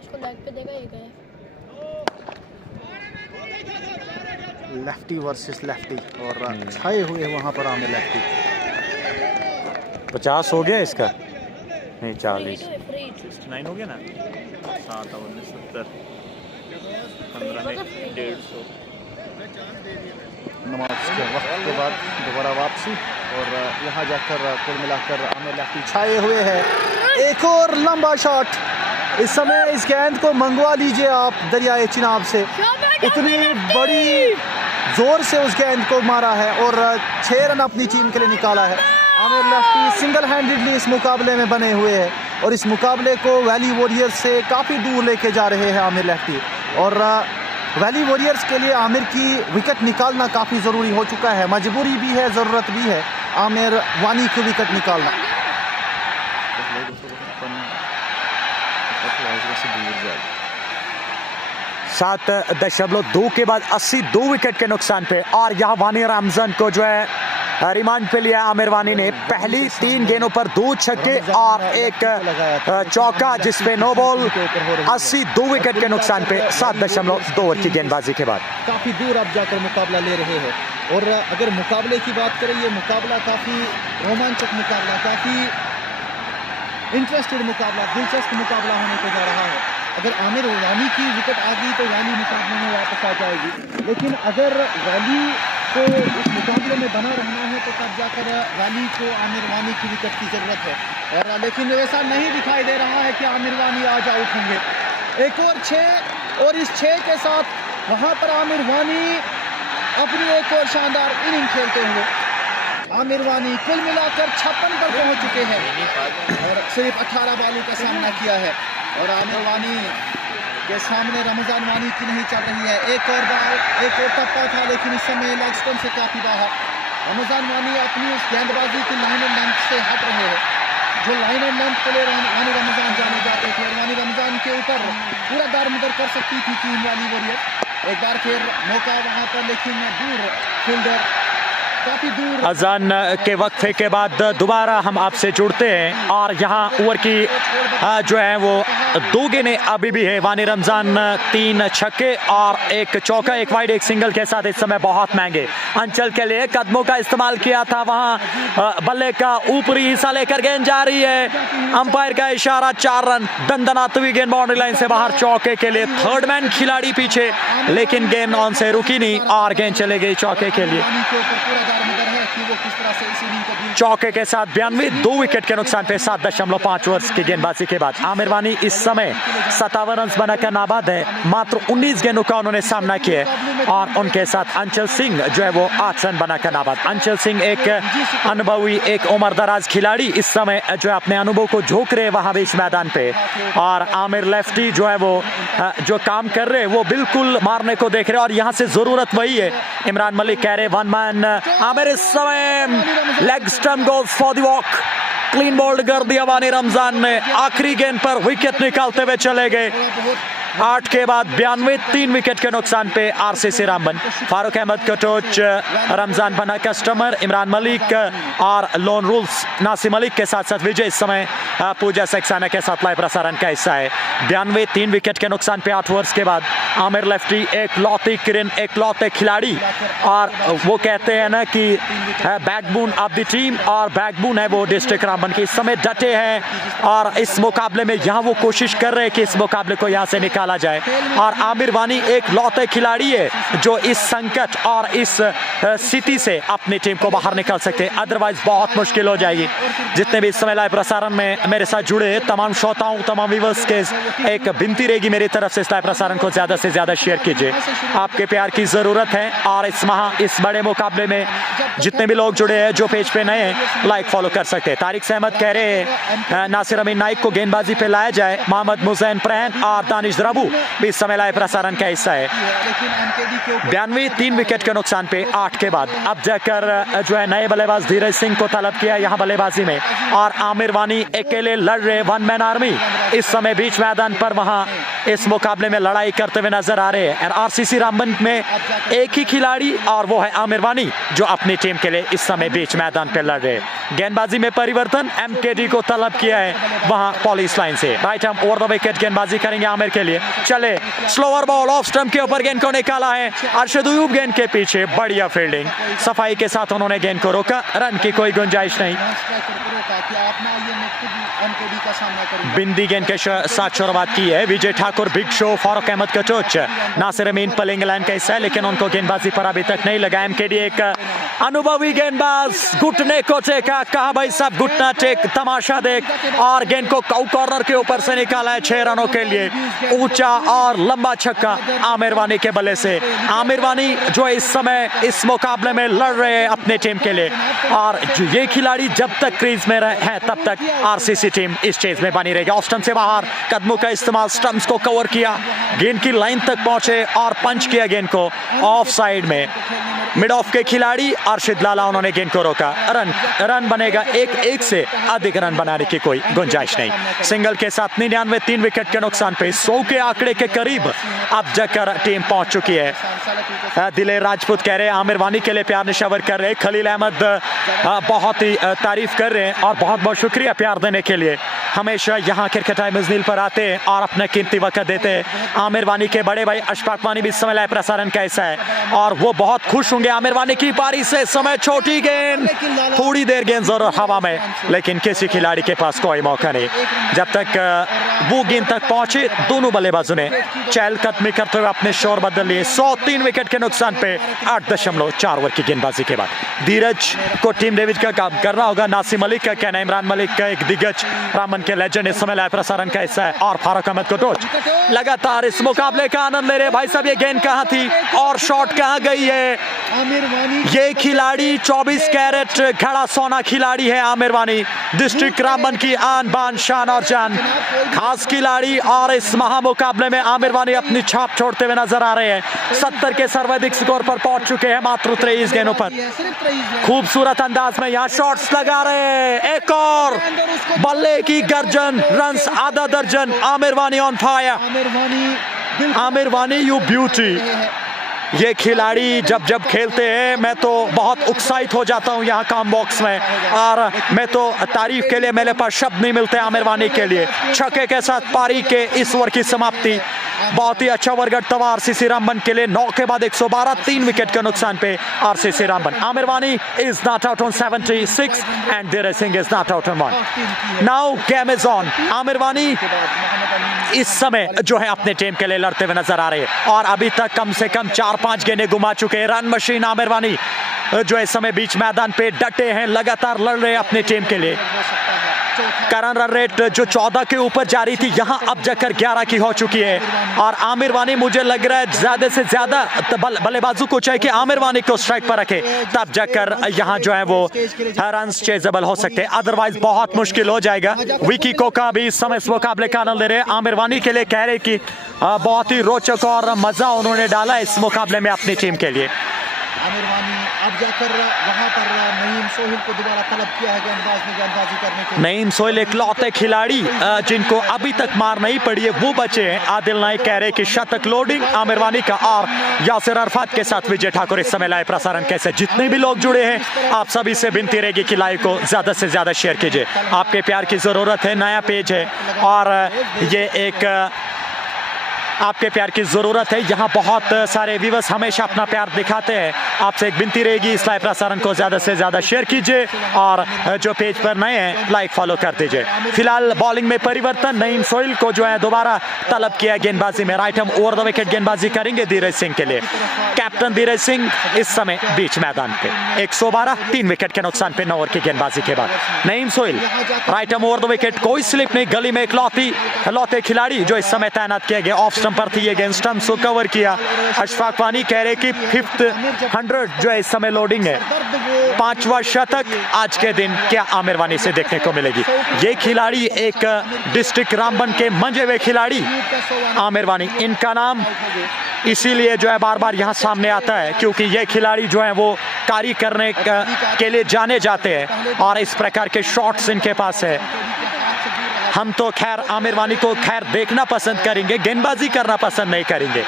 इसको लेग पे देगा, ये गया। लेफ्टी वर्सेस लेफ्टी और छाए हुए वहाँ पर आमिर लेफ्टी। 50 हो गया इसका? नहीं, 40। 69 हो गया ना। 7 ओवर में 70, 15 में 150। नमाज के वक्त के बाद दोबारा वापसी और यहाँ जाकर कुल मिलाकर आमिर लेफ्टी छाए हुए हैं। एक और लंबा शॉट, इस समय इस गेंद को मंगवा लीजिए आप दरियाए चिनाब से। इतनी बड़ी जोर से उस गेंद को मारा है और 6 रन अपनी टीम के लिए निकाला है। आमिर लेफ्टी सिंगल हैंडेडली इस मुकाबले में बने हुए हैं और इस मुकाबले को वैली वॉरियर्स से काफ़ी दूर लेके जा रहे हैं आमिर लेफ्टी। और वैली वॉरियर्स के लिए आमिर की विकेट निकालना काफ़ी ज़रूरी हो चुका है, मजबूरी भी है, ज़रूरत भी है आमिर वानी की विकेट निकालना। 7.2 के बाद 82 विकेट के नुकसान पे, और यहाँ वानी रमजान को जो है रिमांड पे लिया आमिर वानी ने। पहली 3 गेंदों पर 2 छक्के और एक चौका जिसपे नो बॉल, 82 विकेट के नुकसान पे 7.2 ओवर की गेंदबाजी के बाद। काफ़ी दूर अब जाकर मुकाबला ले रहे हैं, और अगर मुकाबले की बात करें, ये मुकाबला काफ़ी रोमांचक मुकाबला, काफ़ी इंटरेस्टेड मुकाबला, दिलचस्प मुकाबला होने को जा रहा है। अगर आमिर वानी की विकेट आ गई तो वैली मुकाबले में वापस आ जाएगी, लेकिन अगर वैली को इस मुकाबले में बना रहना है तो तब जाकर वैली को आमिर वानी की विकेट की ज़रूरत है, और लेकिन ऐसा नहीं दिखाई दे रहा है कि आमिर वानी आज आउट होंगे। एक और 6, और इस 6 के साथ वहाँ पर आमिर वानी अपनी एक और शानदार इनिंग खेलते हुए आमिर वानी कुल मिलाकर 56 पर पहुंच चुके हैं और सिर्फ 18 बॉलों का सामना किया है, और आमिर वानी के सामने रमजान वानी की नहीं चल रही है। एक और बॉल, एक और टप्पा था, लेकिन इस समय लेग स्टंप से काफ़ी बाहर। रमजान वानी अपनी उस गेंदबाजी की लाइन एंड लेंथ से हट रहे हैं जो लाइन एंड लेंथ के लिए वानी रमजान जाने जाते थे, और वानी रमजान के ऊपर पूरा दारमदार कर सकती थी टीम वाली वॉरियर। एक बार फिर मौका वहाँ पर, लेकिन दूर फील्डर काफी दूर। अजान के वक्फे के बाद दोबारा हम आपसे जुड़ते हैं, और यहाँ ओवर की जो है वो 2 गेंदें अभी भी है। वानी रमजान 3 छक्के और एक चौका, एक वाइड, एक सिंगल के साथ इस समय बहुत महंगे। अंचल के लिए कदमों का इस्तेमाल किया था, वहाँ बल्ले का ऊपरी हिस्सा लेकर गेंद जा रही है, अंपायर का इशारा, 4 रन। दंदनाती हुई गेंद बाउंड्री लाइन से बाहर चौके के लिए, थर्ड मैन खिलाड़ी पीछे, लेकिन गेंद ऑन से रुकी नहीं और गेंद चले गई चौके के लिए। चौके के साथ 92, 2 विकेट के नुकसान पे 7.5 ओवर्स की गेंदबाजी के बाद आमिर वानी इस समय 57 रन बनाकर नाबाद है। मात्र 19 गेंदों का उन्होंने सामना किया, और उनके साथ अंचल सिंह जो है वो 8 रन बनाकर नाबाद। अंचल सिंह एक अनुभवी, एक उम्र दराज खिलाड़ी, इस समय जो है अपने अनुभव को झोंक रहे वहां भी इस मैदान पे, और आमिर लेफ्टी जो है वो जो काम कर रहे वो बिल्कुल मारने को देख रहे, और यहाँ से जरूरत वही है। इमरान मलिक कह रहे 1 मैन। आमिर इस समय leg stump goes for the walk, clean bowled कर दिया वानी रमजान ने। आखिरी गेंद पर विकेट निकालते हुए चले गए। 8 के बाद 92, 3 विकेट के नुकसान पे आरसीसी रामबन। फारूक अहमद का टोच, रमजान बना कस्टमर, इमरान मलिक और लोन रूल्स नासिर मलिक के साथ साथ विजय इस समय पूजा सक्सेना के साथ लाइव प्रसारण का हिस्सा है। 92, 3 विकेट के नुकसान पे 8 ओवर्स के बाद आमिर लेफ्टी एक लौती किरण, एक लौते खिलाड़ी, और वो कहते हैं ना कि बैकबोन ऑफ द टीम, और बैकबोन है वो डिस्ट्रिक्ट रामबन की। इस समय डटे हैं, और इस मुकाबले में यहाँ वो कोशिश कर रहे हैं कि इस मुकाबले को यहाँ से निकाला जाए, और आमिर वानी एक लौते खिलाड़ी है जो इस संकट और इस स्थिति से अपनी टीम को बाहर निकाल सकते हैं, अदरवाइज बहुत मुश्किल हो जाएगी। जितने भी इस समय लाइव प्रसारण में मेरे साथ जुड़े तमाम श्रोताओं, तमाम व्यूअर्स के एक विनती रहेगी मेरी तरफ से, इस लाइव प्रसारण को ज्यादा से ज्यादा शेयर कीजिए। आपके प्यार की जरूरत है, और इस बड़े मुकाबले में जितने भी लोग जुड़े हैं, जो पेज पे नए हैं, लाइक फॉलो कर सकते हैं। तारिक सहमद कह रहे हैं नासिर अमीन नाइक को गेंदबाजी पे लाया जाए। मोहम्मद मुजैन प्रैन और दानिश द्रबू भी इस समय लाइव प्रसारण का हिस्सा है। 92, 3 विकेट के नुकसान पे 8 के बाद अब जाकर जो है नए बल्लेबाज धीरज सिंह को तलब किया यहाँ बल्लेबाजी में, और आमिर वानी अकेले लड़ रहे, 1 मैन आर्मी इस समय बीच मैदान पर वहां इस मुकाबले में लड़ाई करते हुए नजर आ रहे हैं। आरसीसी रामबन में एक ही खिलाड़ी, और वो है आमिर वानी, जो अपनी टीम के लिए इस समय बीच मैदान पर लड़ रहे हैं। गेंदबाजी में परिवर्तन, एमकेडी को तलब किया है वहां पॉलिस लाइन से। राइट हम ओवर द विकेट गेंदबाजी करेंगे आमिर के लिए। चले स्लोअर बॉल, ऑफ स्टंप के ऊपर गेंद को निकाला है, अरशद अयूब गेंद के पीछे, बढ़िया फील्डिंग, सफाई के साथ उन्होंने गेंद को रोका, रन की कोई गुंजाइश नहीं। बिंदी गेंद के साथ शुरुआत की है विजय ठाकुर, बिग शो, फारूक अहमद का टच, नासिर अमीन पलिंग लाइन का हिस्सा है, लेकिन उनको गेंदबाजी पर अभी तक नहीं लगा। एमकेडी एक अनुभवी गेंदबाज, घुटने को टेका, कहा भाई साहब घुटना टेक, तमाशा देख, और गेंद को कॉर्नर के ऊपर से निकाला है 6 रनों के लिए। ऊंचा और लंबा छक्का आमिर वानी के बल्ले से। आमिर वानी जो इस समय इस मुकाबले में लड़ रहे हैं अपने टीम के लिए, और ये खिलाड़ी जब तक क्रीज में है तब तक आरसीसी टीम इस चेज में बनी रहेगी। ऑफ स्टंप से बाहर, कदमों का इस्तेमाल, स्टंप्स को कवर किया, गेंद की लाइन तक पहुंचे और पंच किया गेंद को ऑफ साइड में। मिड ऑफ के खिलाड़ी अर्शिद लाला, उन्होंने गेंद को रोका। रन बनेगा, एक से अधिक रन बनाने की कोई गुंजाइश नहीं। सिंगल के साथ 99, 3 विकेट के नुकसान पे 100 के आंकड़े के करीब अब जाकर टीम पहुंच चुकी है। दिलेर राजपूत कह रहे हैं आमिर वानी के लिए प्यार निशावर कर रहे हैं। खलील अहमद बहुत ही तारीफ कर रहे हैं और बहुत बहुत शुक्रिया प्यार देने के लिए। हमेशा यहाँ क्रिकेट टाइम्स नील पर आते हैं और अपना कीमती वक्त देते हैं। आमिर वानी के बड़े भाई अशफाक वानी भी इस समय लाइव प्रसारण का हिस्सा है और वो बहुत खुश होंगे आमिर वानी की पारी से। समय छोटी गेंद, थोड़ी देर गेंद जरूर हवा में, लेकिन किसी खिलाड़ी के पास कोई मौका नहीं। जब तक वो गेंद तक पहुंचे, दोनों बल्लेबाजों ने चहलकदमी करते हुए अपने शोर बदल लिए। 103 विकेट के नुकसान पे 8.4 ओवर की गेंदबाजी के बाद धीरज को टीम डेविड का काम करना होगा। नासिम मलिक का कहना, इमरान मलिक का एक दिग्गज रामन के लेजेंड इस समय लाइव प्रसारण का हिस्सा है और फारूक अहमद को टोच। लगातार इस मुकाबले का आनंद ले रहे भाई साहब। ये गेंद कहां थी और शॉट कहां गई है? ये खिलाड़ी 24 कैरेट खड़ा सोना खिलाड़ी है आमिर वानी, डिस्ट्रिक्ट रामबन की आन बान शान और जान, खास खिलाड़ी। और इस महामुकाबले में आमिर वानी अपनी छाप छोड़ते हुए नजर आ रहे हैं। 70 के सर्वाधिक स्कोर पर पहुंच चुके हैं मात्र 23 गेंदों पर। खूबसूरत अंदाज में यहाँ शॉट्स लगा रहे हैं। एक और बल्ले की गर्जन, रन्स आधा दर्जन। आमिर वानी ऑन फायर। आमिर वानी यू ब्यूटी। ये खिलाड़ी जब जब खेलते हैं मैं तो बहुत उत्साहित हो जाता हूँ यहाँ काम बॉक्स में, और मैं तो तारीफ के लिए मेरे पास शब्द नहीं मिलते आमिर वानी के लिए। छक्के के साथ पारी के इस ओवर की समाप्ति। बहुत ही अच्छा ओवर गढ़ता हुआ आरसीसी रामबन के लिए। 9 के बाद 112, 3 विकेट के नुकसान पे आरसीसी रामबन। आमिर वानी is not out on 76 and Dheeraj Singh is not out on 1। Now game is on. Aamir वानी इस समय जो है अपने टीम के लिए लड़ते हुए नजर आ रहे हैं और अभी तक कम से कम 4-5 गेंदें घुमा चुके हैं। रन मशीन आमिर वानी जो इस समय बीच मैदान पे डटे हैं, लगातार लड़ रहे हैं अपनी टीम के लिए। करंट रन रेट जो 14 के ऊपर जारी थी, यहां अब जाकर 11 की हो चुकी है। और आमिर वानी, मुझे लग रहा है ज्यादा से ज्यादा बल्लेबाजों को चाहिए कि आमिर वानी को स्ट्राइक पर रखे, तब जाकर यहां जो है वो रन चेजेबल हो सकते हैं, अदरवाइज बहुत मुश्किल हो जाएगा। विकी कोका भी इस समय इस मुकाबले का आनंद ले रहे हैं। आमिर वानी के लिए कह रहे कि बहुत ही रोचक और मजा उन्होंने डाला इस मुकाबले में अपनी टीम के लिए। आमिर वानी अब जाकर वहां पर नईम सोहेल को दोबारा तलब किया है गेंदबाज ने गेंदबाजी करने के लिए। नईम सोहेल इकलौते खिलाड़ी जिनको अभी तक मार नहीं पड़ी है वो बचे हैं। आदिल नाइक कह रहे कि शतक लोडिंग आमिर वानी का, और यासिर अरफात के साथ विजय ठाकुर इस समय लाइव प्रसारण कैसे। जितने भी लोग जुड़े हैं आप सभी से विनती रहेगी कि लाइव को ज्यादा से ज्यादा शेयर कीजिए। आपके प्यार की जरूरत है। नया पेज है और ये एक आपके प्यार की जरूरत है। यहाँ बहुत सारे व्यूअर्स हमेशा अपना प्यार दिखाते हैं। आपसे एक विनती रहेगी इस लाइव प्रसारण को ज्यादा से ज्यादा शेयर कीजिए और जो पेज पर नए हैं लाइक फॉलो कर दीजिए। फिलहाल बॉलिंग में परिवर्तन, नईम सोहेल को जो है दोबारा तलब किया गेंदबाजी में। राइट हम ओवर द विकेट गेंदबाजी करेंगे धीरज सिंह के लिए। कैप्टन धीरज सिंह इस समय बीच मैदान पे 112, 3 विकेट के नुकसान पे 9 ओवर की गेंदबाजी के बाद। नईम सोहेल राइट हम ओवर द विकेट, कोई स्लिप नहीं। गली में इकलौते खिलाड़ी जो इस समय तैनात किए गए ऑफ पर थी। ये गेंद स्टंप को कवर किया। अशफाक वानी कह रहे कि 5th 100 जो है इस समय लोडिंग है। 5वां शतक आज के दिन क्या आमिर वानी से देखने को मिलेगी। ये खिलाड़ी एक डिस्ट्रिक्ट रामबन के मंजे हुए खिलाड़ी आमिर वानी, इनका नाम इसीलिए जो है बार बार यहाँ सामने आता है क्योंकि ये खिलाड़ी जो है वो कार्य करने के लिए जाने जाते हैं और इस प्रकार के शॉट्स इनके पास है। हम तो खैर आमिर वानी को खैर देखना पसंद करेंगे, गेंदबाजी करना पसंद नहीं करेंगे।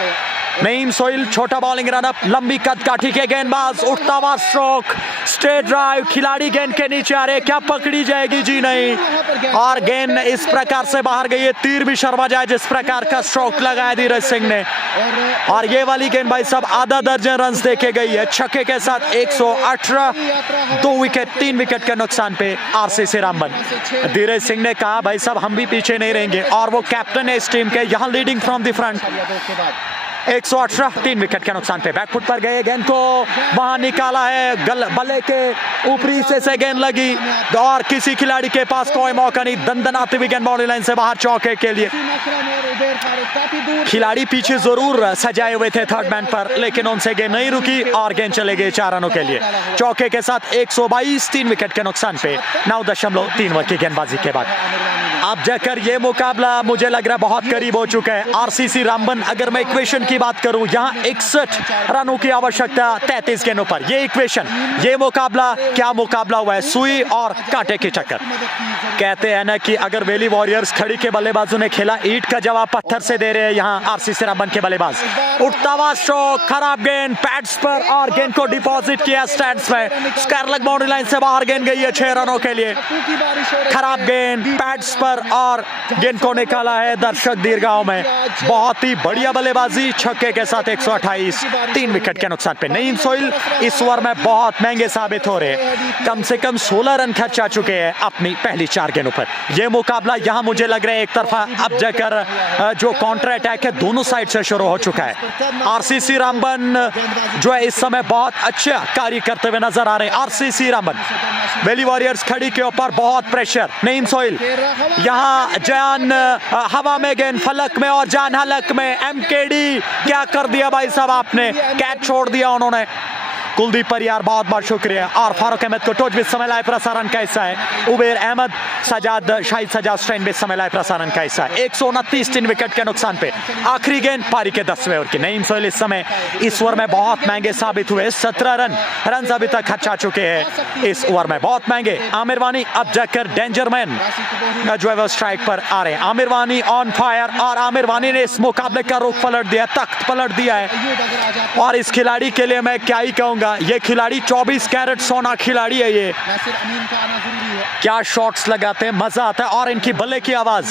नईम सोहेल छोटा बॉलिंग रनअप, लंबी कद काठी के गेंदबाज, उठता हुआ स्ट्रोक, स्ट्रेट ड्राइव, खिलाड़ी गेंद के नीचे आ रहे, क्या पकड़ी जाएगी? जी नहीं, और गेंद इस प्रकार से बाहर गई है। तीर भी शर्मा जाए जिस प्रकार का स्ट्रोक लगाया धीरज सिंह ने। और ये वाली गेंद भाई साहब आधा दर्जन रन देके गई है। छक्के के साथ 118, 2 विकेट, 3 विकेट के नुकसान पे आरसीसी रामबन। धीरज सिंह ने कहा भाई साहब हम भी पीछे नहीं रहेंगे और वो कैप्टन है इस टीम के, यहाँ leading from the front. 118, 3 wicket के नुकसान पे बैकफुट पर गए, गेंद को वहां निकाला है, बल्ले के ऊपरी से गेंद लगी और किसी खिलाड़ी के पास कोई मौका नहीं। दंदनाती हुई गेंद बाउंड्री लाइन से बाहर चौके के लिए। खिलाड़ी पीछे जरूर सजाए हुए थे थर्ड मैन पर, लेकिन उनसे गेंद नहीं रुकी और गेंद चले गए 4 रनों के लिए। चौके के साथ 122, 3 विकेट के नुकसान पे 9.3 ओवर की गेंदबाजी के बाद अब जाकर ये मुकाबला मुझे लग रहा है बहुत करीब हो चुका है। आरसीसी रामबन, अगर मैं इक्वेशन की बात करूं, यहाँ 61 रनों की आवश्यकता 33 गेंदों पर। ये इक्वेशन, ये मुकाबला, क्या मुकाबला हुआ है, सुई और कांटे की टक्कर। कहते हैं ना कि अगर वेली वॉरियर्स खड़ी के बल्लेबाजों ने खेला, ईंट का जवाब पत्थर से दे रहे हैं यहाँ आरसीसी रामबन के बल्लेबाज। उठता हुआ स्ट्रोक, खराब गेंद पैड्स पर और गेंद को डिपॉजिट किया स्टैंड्स में। स्क्वायर लेग बाउंड्री लाइन से बाहर गेंद गई है 6 रनों के लिए। खराब गेंद पैड्स पर और गेंद को निकाला है दर्शक दीर्घाओं में। बहुत ही बढ़िया बल्लेबाजी, छक्के के साथ 128, 3 विकेट के नुकसान पे। नईम सोइल इस ओवर में बहुत महंगे साबित हो रहे हैं। कम से कम 16 रन खर्चा चुके हैं अपनी पहली 4 गेंदों पर। यह मुकाबला यहाँ मुझे लग रहा है एक तरफा अब जाकर जो काउंटर अटैक है दोनों साइड से शुरू हो चुका है। आरसीसी रामबन जो है इस समय बहुत अच्छा कार्य करते हुए नजर आ रहे हैं। आरसीसी रामबन, वेली वॉरियर्स खड़ी के ऊपर बहुत प्रेशर। नईम सोइल यहाँ जान हवा में, गेंद फलक में और जान हलक में। एमकेडी क्या कर दिया भाई साहब आपने, कैच छोड़ दिया उन्होंने। कुलदीप परियार बहुत बहुत शुक्रिया। और फारूक अहमद को टोच भी समय लाइव प्रसारण का हिस्सा है। उबेर अहमद, सजाद, शाहिद सजाद स्ट्रेन भी समय लाइव प्रसारण का हिस्सा है। 129, 3 विकेट के नुकसान पे। आखिरी गेंद पारी के 10वें ओवर की। नईम सोइल इस समय इस ओवर में बहुत महंगे साबित हुए। 17 रन अभी तक खर्चा चुके हैं इस ओवर में, बहुत महंगे। आमिर वानी अब जाकर डेंजर मैन जो है वो स्ट्राइक पर आ रहे हैं। आमिर वानी ऑन फायर और आमिर वानी ने इस मुकाबले का रुख पलट दिया, तख्त पलट दिया है। और इस खिलाड़ी के लिए मैं क्या ही कहूंगा, ये खिलाड़ी 24 कैरेट सोना खिलाड़ी है। ये क्या शॉट्स लगाते हैं, मजा आता है। और इनकी बल्ले की आवाज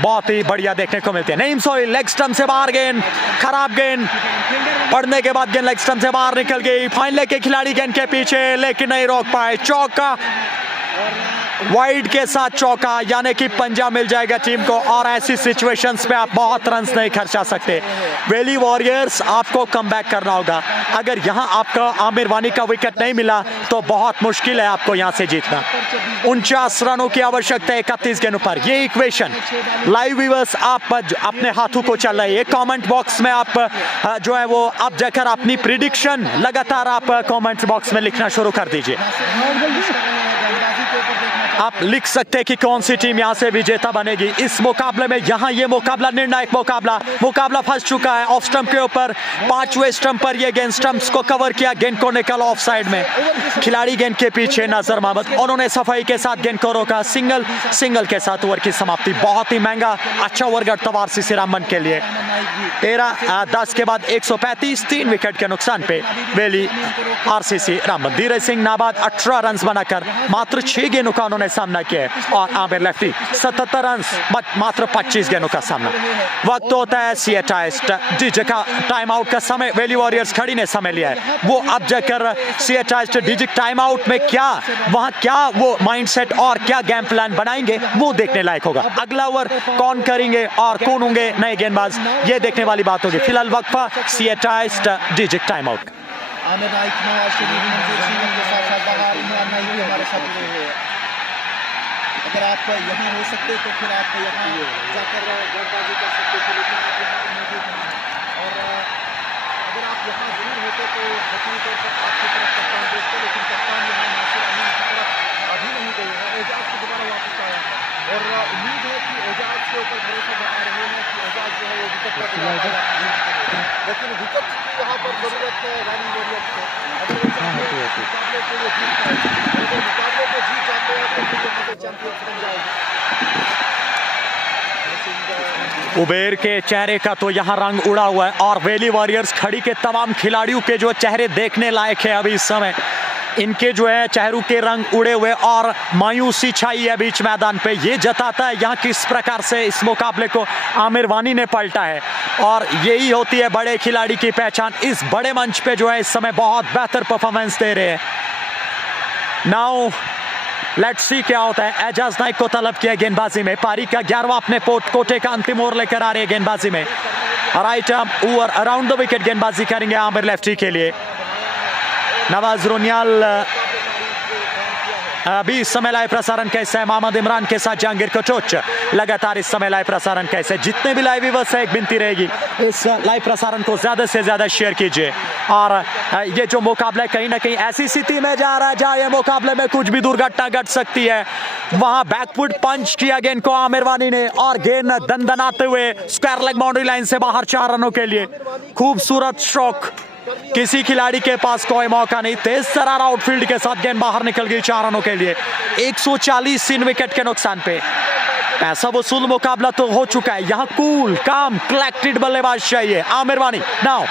बहुत ही बढ़िया देखने को मिलती है। नईम सोइल लेग स्टंप से बाहर गेंद, खराब गेंद पड़ने के बाद गेंद लेग स्टंप से बाहर निकल गई। फाइनल के खिलाड़ी गेंद के पीछे लेकिन नहीं रोक पाए। चौका, वाइड के साथ चौका, यानी कि पंजा मिल जाएगा टीम को। और ऐसी सिचुएशंस पे आप बहुत रन्स नहीं खर्चा सकते। वेली वॉरियर्स आपको कमबैक करना होगा। अगर यहां आपका आमिर वानी का विकेट नहीं मिला तो बहुत मुश्किल है आपको यहां से जीतना। 49 रनों की आवश्यकता है 31 गेंदों पर। ये इक्वेशन लाइव व्यूअर्स आप अपने हाथों को चल रही है। कमेंट बॉक्स में आप जो है वो अब जाकर अपनी प्रिडिक्शन लगातार आप कमेंट बॉक्स में लिखना शुरू कर दीजिए। आप लिख सकते हैं कि कौन सी टीम यहां से विजेता बनेगी इस मुकाबले में। यहां ये मुकाबला निर्णायक मुकाबला फंस चुका है। ऑफ स्टंप के ऊपर 5वें स्टंप पर ये गेंद स्टंप्स को कवर किया, गेंद को निकाला ऑफ साइड में। खिलाड़ी गेंद के पीछे नजर मोहम्मद, उन्होंने सफाई के साथ गेंद को रोका। सिंगल के साथ ओवर की समाप्ति। बहुत ही महंगा अच्छा ओवर गढ़ता आरसीसी रामबन के लिए। 13-10 के बाद 135, 3 विकेट के नुकसान पे वेली आरसीसी रामबन। धीरज सिंह नाबाद 18 रन बनाकर मात्र 6 गेंदों का उन्होंने सामना किया है। और आमिर लेफ्टी 77 रन मात्र 25 गेंदों का सामना। वक्त होता है सीएटाइस्ट डीजे का टाइम आउट का समय। वेली वॉरियर्स खड़ी ने समय लिया है। वो अब जाकर सीएटाइस्ट डीजे टाइम आउट में क्या वो माइंडसेट और क्या गेम प्लान बनाएंगे वो देखने लायक होगा। अगला ओवर कौन करेंगे और कौन होंगे नए गेंदबाज, ये देखने वाली बात होगी। फिलहाल वक्फा, सीएटाइस्ट DJ time out. Aamir Naik Nawaz Sharif Manzoor Singh के साथ साथ बाहर इमरान नाइक भी हमारे साथ जुड़े हुए हैं। अगर आप यहाँ हो सकते तो फिर आप यहाँ जाकर गेंदबाजी कर सकते थे, लेकिन आप यहाँ पर मौजूद नहीं। और अगर आप यहाँ जरूर होते तो यकीनी तौर पर आपकी तरफ कप्तान देखते, लेकिन कप्तान यहाँ नासिर अमीन की तरफ अभी नहीं गए हैं। एजाज को दोबारा वापस आया है और उम्मीद है कि एजाज के ऊपर भरोसा बना रहे हैं कि एजाज जो है वो विकेट पर लेकिन विकेट की यहाँ पर जरूरत है रानी वॉरियर्स को। अगर वो चाहते हैं मुकाबले को ये जीत पाए, अगर मुकाबले को जीत जाते हैं तो फिर यहाँ से चैंपियंस बन जाएगी। उबेर के चेहरे का तो यहाँ रंग उड़ा हुआ है और वेली वॉरियर्स खड़ी के तमाम खिलाड़ियों के जो चेहरे देखने लायक है अभी इस समय। इनके जो है चेहरों के रंग उड़े हुए और मायूसी छाई है बीच मैदान पे। ये जताता है यहाँ किस प्रकार से इस मुकाबले को आमिर वानी ने पलटा है। और यही होती है बड़े खिलाड़ी की पहचान। इस बड़े मंच पे जो है इस समय बहुत बेहतर परफॉर्मेंस दे रहे हैं। नाउ लेट्स सी क्या होता है। एजाज नाइक को तलब किया गेंदबाजी में। पारी का 11वां अपने कोटे का अंतिम ओवर लेकर आ रहे हैं गेंदबाजी में। Right arm over around the wicket गेंदबाजी करेंगे आमिर लेफ्टी के लिए। नवाज रोनियाल भी इस समय लाइव प्रसारण कैसे है, मोहम्मद इमरान के साथ जहांगीर कटोच लगातार इस समय लाइव प्रसारण कैसे। जितने भी लाइव व्यूअर्स है, एक विनती रहेगी, इस लाइव प्रसारण को ज्यादा से ज्यादा शेयर कीजिए। और ये जो मुकाबला है कहीं ना कहीं ऐसी स्थिति में जा रहा है जहां ये मुकाबले में कुछ भी दुर्घटना घट सकती है। वहां बैकफुट पंच किया गेंद को आमिर वानी ने और गेंद दनदनाते हुए स्क्वायर लेग बाउंड्री लाइन से बाहर 4 रनों के लिए। खूबसूरत स्ट्रोक, किसी खिलाड़ी के पास कोई मौका नहीं, तेज तरार आउटफील्ड के साथ गेंद बाहर निकल गई 4 रनों के लिए। 140 3 विकेट के नुकसान पे पैसा वसूल मुकाबला तो हो चुका है। यहाँ कूल काम कलेक्टेड बल्लेबाज चाहिए आमिर वानी। Now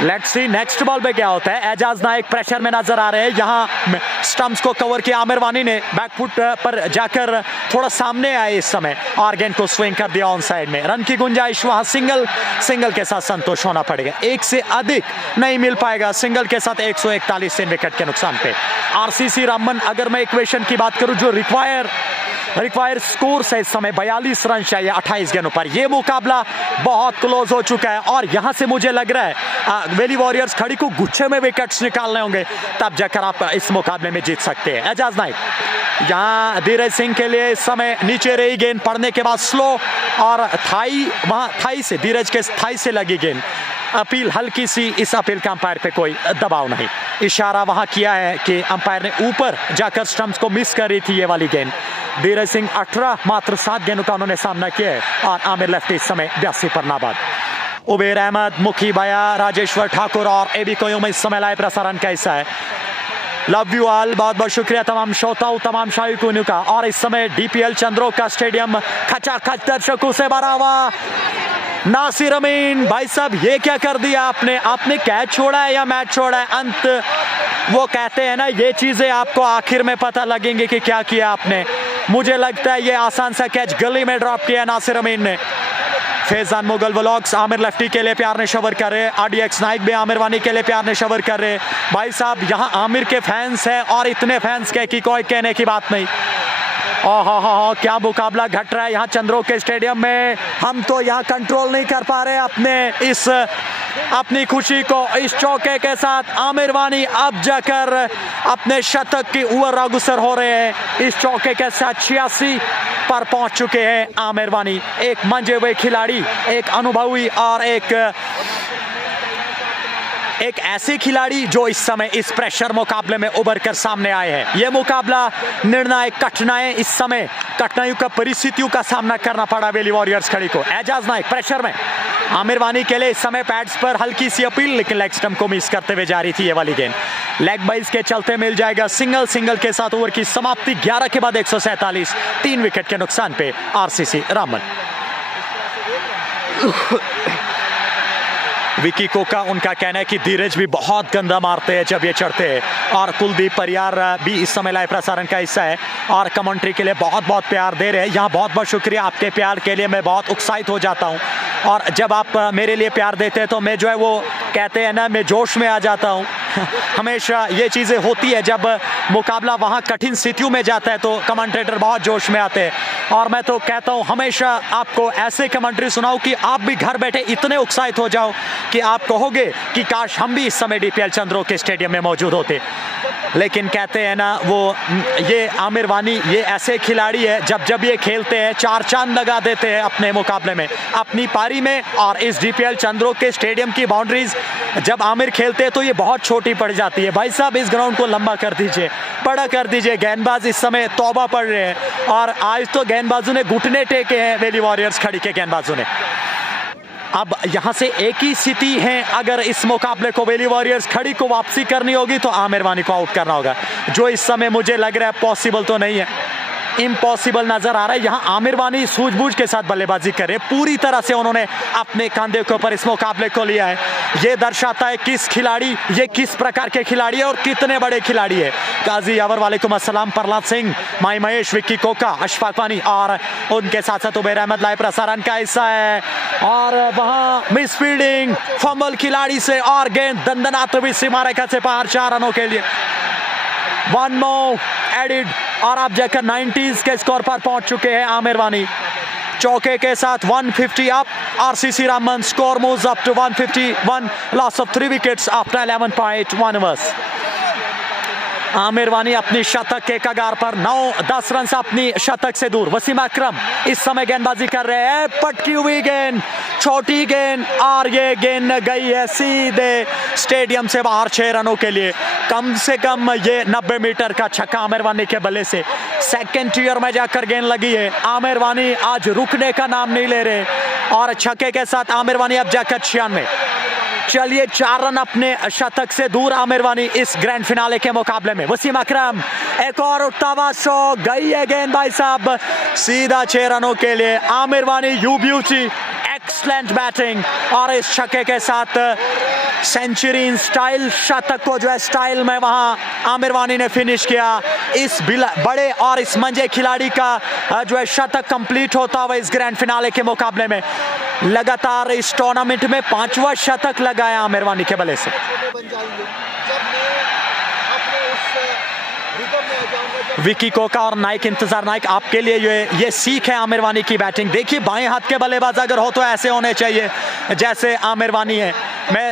let's see next ball पे क्या होता है। एजाज नाइक प्रेशर में नजर आ रहे हैं। यहाँ स्टंप्स को कवर किया आमिर वानी ने, बैकफुट पर जाकर थोड़ा सामने आए इस समय और गेंद को स्विंग कर दिया ऑन साइड में। रन की गुंजाइश वहां सिंगल के साथ संतोष होना पड़ेगा, एक से अधिक नहीं मिल पाएगा। सिंगल के साथ 141 3 विकेट के नुकसान पे आरसीसी रामबन। अगर मैं इक्वेशन की बात करूं, जो रिक्वायर स्कोर है इस समय 42 रन चाहिए 28 गेंदों पर। यह मुकाबला बहुत क्लोज हो चुका है और यहां से मुझे लग रहा है वेली वॉरियर्स खड़ी को गुच्छे में विकेट्स निकालने होंगे, तब जाकर आप इस मुकाबले में जीत सकते हैं। एजाज नाइक, यहां धीरज सिंह के लिए इस समय नीचे रही गेंद, पड़ने के बाद स्लो और थाई से धीरज के थाई से लगी गेंद। अपील हल्की सी, इस अपील का अंपायर पे कोई दबाव नहीं। इशारा वहां किया है कि अंपायर ने ऊपर जाकर स्टंप्स को मिस कर रही थी ये वाली गेंद। धीरज सिंह 18 मात्र 7 गेंदों का उन्होंने सामना किया है और आमिर लेफ्टी इस समय 82 पर नाबाद। उबेर अहमद, मुखी भैया, राजेश्वर ठाकुर और एबी कोयुम इस समय लाइव प्रसारण कैसा है। लव यू ऑल, बहुत बहुत शुक्रिया तमाम श्रोताओं, तमाम शायकों का। और इस समय डीपीएल चंद्रों का स्टेडियम खचाखच दर्शकों से भरा हुआ। नासिर अमीन भाई साहब, ये क्या कर दिया आपने कैच छोड़ा है या मैच छोड़ा है? अंत वो कहते हैं ना, ये चीजें आपको आखिर में पता लगेंगे कि क्या किया आपने। मुझे लगता है ये आसान सा कैच गली में ड्रॉप किया नासिर अमीन ने। फैजान मुगल व्लॉग्स आमिर लेफ्टी के लिए प्यार ने शवर कर रहे, आरडीएक्स नाइक भी आमिर वानी के लिए प्यार ने शवर कर रहे। भाई साहब, यहाँ आमिर के फैंस हैं और इतने फैंस के कि कोई कहने की बात नहीं। ओहो, क्या मुकाबला घट रहा है यहाँ चंद्रों के स्टेडियम में। हम तो यहाँ कंट्रोल नहीं कर पा रहे अपनी खुशी को। इस चौके के साथ आमिर वानी अब जाकर अपने शतक की ओर अग्रसर हो रहे हैं। इस चौके के साथ 86 पर पहुंच चुके हैं आमिर वानी। एक मंजे हुए खिलाड़ी, एक अनुभवी और एक ऐसे खिलाड़ी जो इस समय इस प्रेशर मुकाबले में उभर कर सामने आए हैं। यह मुकाबला निर्णायक कठिनाइयों का परिस्थितियों का सामना करना पड़ा वेली वॉरियर्स खड़ी को। एजाज नाइक प्रेशर में आमिर वानी के लिए इस समय पैड्स पर हल्की सी अपील, लेकिन लेग स्टंप को मिस करते हुए जा रही थी ये वाली गेंद। लेग बाइज के चलते मिल जाएगा सिंगल के साथ ओवर की समाप्ति। 11 के बाद 147 3 विकेट के नुकसान पे आरसीसी रामबन। विकी कोका, उनका कहना है कि धीरज भी बहुत गंदा मारते हैं जब ये चढ़ते हैं। और कुलदीप परियार भी इस समय लाइव प्रसारण का हिस्सा है और कमेंट्री के लिए बहुत बहुत प्यार दे रहे हैं। यहाँ बहुत बहुत शुक्रिया, आपके प्यार के लिए मैं बहुत उत्साहित हो जाता हूँ। और जब आप मेरे लिए प्यार देते हैं तो मैं जो है वो कहते हैं ना, मैं जोश में आ जाता हूँ। हमेशा ये चीज़ें होती है, जब मुकाबला वहाँ कठिन स्थितियों में जाता है तो कमेंटेटर बहुत जोश में आते हैं। और मैं तो कहता हूँ हमेशा आपको ऐसे कमेंट्री सुनाऊँ कि आप भी घर बैठे इतने उत्साहित हो जाओ कि आप कहोगे कि काश हम भी इस समय डीपीएल चंद्रों के स्टेडियम में मौजूद होते। लेकिन कहते हैं ना वो, ये आमिर वानी ये ऐसे खिलाड़ी है, जब ये खेलते हैं 4 चांद लगा देते हैं अपने मुकाबले में, अपनी पारी में। और इस डीपीएल चंद्रों के स्टेडियम की बाउंड्रीज जब आमिर खेलते हैं तो ये बहुत छोटी पड़ जाती है। भाई साहब, इस ग्राउंड को लंबा कर दीजिए, बड़ा कर दीजिए। गेंदबाज इस समय तौबा पड़ रहे हैं और आज तो गेंदबाजों ने घुटने टेके हैं, वेली वॉरियर्स खड़ी के गेंदबाजों ने। अब यहां से एक ही स्थिति है, अगर इस मुकाबले को वेली वॉरियर्स खड़ी को वापसी करनी होगी तो आमिर वानी को आउट करना होगा, जो इस समय मुझे लग रहा है पॉसिबल तो नहीं है, इम्पॉसिबल नजर आ रहा है। यहाँ आमिर वानी सूझबूझ के साथ बल्लेबाजी कर रहे हैं, पूरी तरह से उन्होंने अपने कंधे के ऊपर इस मुकाबले को लिया है। ये दर्शाता है ये किस प्रकार के खिलाड़ी है और कितने बड़े खिलाड़ी है। काजी यावर, वालेकुम अस्सलाम, प्रहलाद सिंह, माई महेश, विक्की कोका, अशफाक वानी और उनके साथ साथ उबेर अहमद लाइव प्रसारण का हिस्सा है। और वहां मिस फील्डिंग, फंबल खिलाड़ी से और गेंद दंदनाते हुए सीमा रेखा से पार 4 रनों के लिए। 1 more एडिड और आप जाकर 90s के स्कोर पर पहुंच चुके हैं आमिर वानी। चौके के साथ 150 up, RCC Ramban score moves up to 151, loss of 3 wickets after 11.1 overs। Aamir Wani अपनी शतक के कगार पर, 9-10 रन से अपनी शतक से दूर। वसीम अकरम इस समय गेंदबाजी कर रहे हैं, पटकी हुई गेंद, छोटी गेंद, और ये गेंद गई है सीधे स्टेडियम से बाहर 6 रनों के लिए। कम से कम ये 90 मीटर का छक्का आमिर वानी के बल्ले से सेकंड टियर में जाकर गेंद लगी है। आमिर वानी आज रुकने का नाम नहीं ले रहे, और छक्के के साथ आमिर वानी अब जाकर 96। चलिए 4 रन अपने शतक से दूर आमिर वानी इस ग्रैंड फिनाले के मुकाबले में। वसीम अकरम, एक और उठता हुआ शॉट, गई है गेंद भाई साहब सीधा 6 रनों के लिए। आमिर वानी यू ब्यूटी, एक्सलेंट बैटिंग, और इस छक्के के साथ सेंचुरी स्टाइल शतक को जो है स्टाइल में वहां आमिर वानी ने फिनिश किया। इस बड़े और इस मंजे खिलाड़ी का जो है शतक कंप्लीट होता हुआ इस ग्रैंड फिनाले के मुकाबले में। लगातार इस टूर्नामेंट में 5वां शतक लगाया आमिर वानी के बल्ले से। बन जाएंगे जब मैं अपने उस रिदम में आ जाऊंगा। विकी कोका और नाइक इंतजार, नाइक आपके लिए ये सीख है आमिर वानी की बैटिंग। देखिए बाएं हाथ के बल्लेबाज अगर हो तो ऐसे होने चाहिए जैसे आमिर वानी है।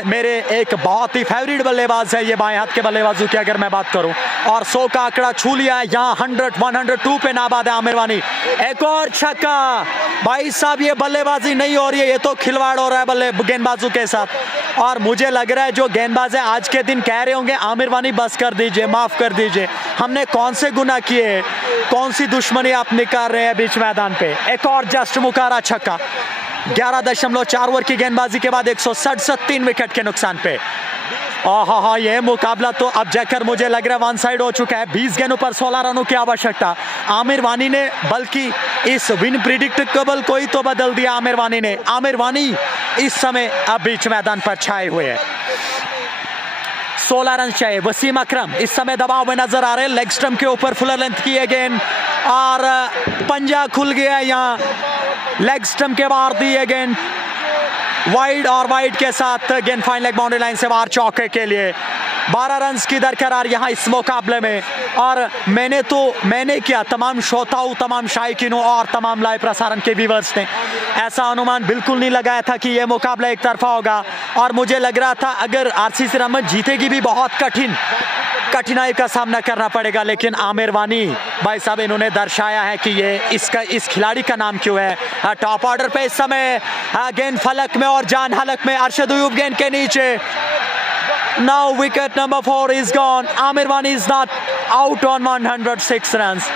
मेरे एक बहुत ही फेवरेट बल्लेबाज है ये बाएं हाथ के बल्लेबाजों की अगर मैं बात करूं, और 100 का आंकड़ा छू लिया है यहाँ। 102 पे नाबाद है आमिर वानी। एक और छक्का भाई साहब, ये बल्लेबाजी नहीं हो रही है, ये तो खिलवाड़ हो रहा है गेंदबाजों के साथ। और मुझे लग रहा है जो गेंदबाज है आज के दिन कह रहे होंगे आमिर वानी बस कर दीजिए, माफ कर दीजिए, हमने कौन से गुनाह किए, कौन सी दुश्मनी आप निकाल रहे हैं बीच मैदान पे। एक और जस्ट मुकारा छक्का। 11.4 ओवर की गेंदबाजी के बाद 167 3 विकेट के नुकसान पे। हाँ, ये मुकाबला तो अब जाकर मुझे लग रहा है वन साइड हो चुका है। 20 गेंदों पर 16 रनों की आवश्यकता। आमिर वानी ने बल्कि इस विन प्रिडिक्टेबल को ही तो बदल दिया आमिर वानी ने। आमिर वानी इस समय अब बीच मैदान पर छाए हुए हैं। 16 रन चाहिए। वसीम अकरम इस समय दबाव में नजर आ रहे हैं, लेग स्टंप के ऊपर फुलर लेंथ की है गेंद, और पंजा खुल गया है यहाँ, लेग स्टंप के बाहर दी है गेंद वाइड, और वाइड के साथ गेंद फाइन लेग बाउंड्री लाइन से बाहर चौके के लिए। 12 रन की दरकरार यहाँ इस मुकाबले में। और मैंने क्या, तमाम श्रोताओं, तमाम शायकीनों और तमाम लाइव प्रसारण के व्यूअर्स ने ऐसा अनुमान बिल्कुल नहीं लगाया था कि यह मुकाबला एक तरफा होगा। और मुझे लग रहा था अगर आरसीसी रामबन जीतेगी भी बहुत कठिनाई का सामना करना पड़ेगा, लेकिन आमिर वानी भाई साहब इन्होंने दर्शाया है कि ये इस खिलाड़ी का नाम क्यों है। टॉप ऑर्डर पे इस समय गेंद फलक में और जान हलक में, अरशद अयूब गेंद के नीचे। Now wicket number 4 is gone. Amir Wani is not out on 106 runs.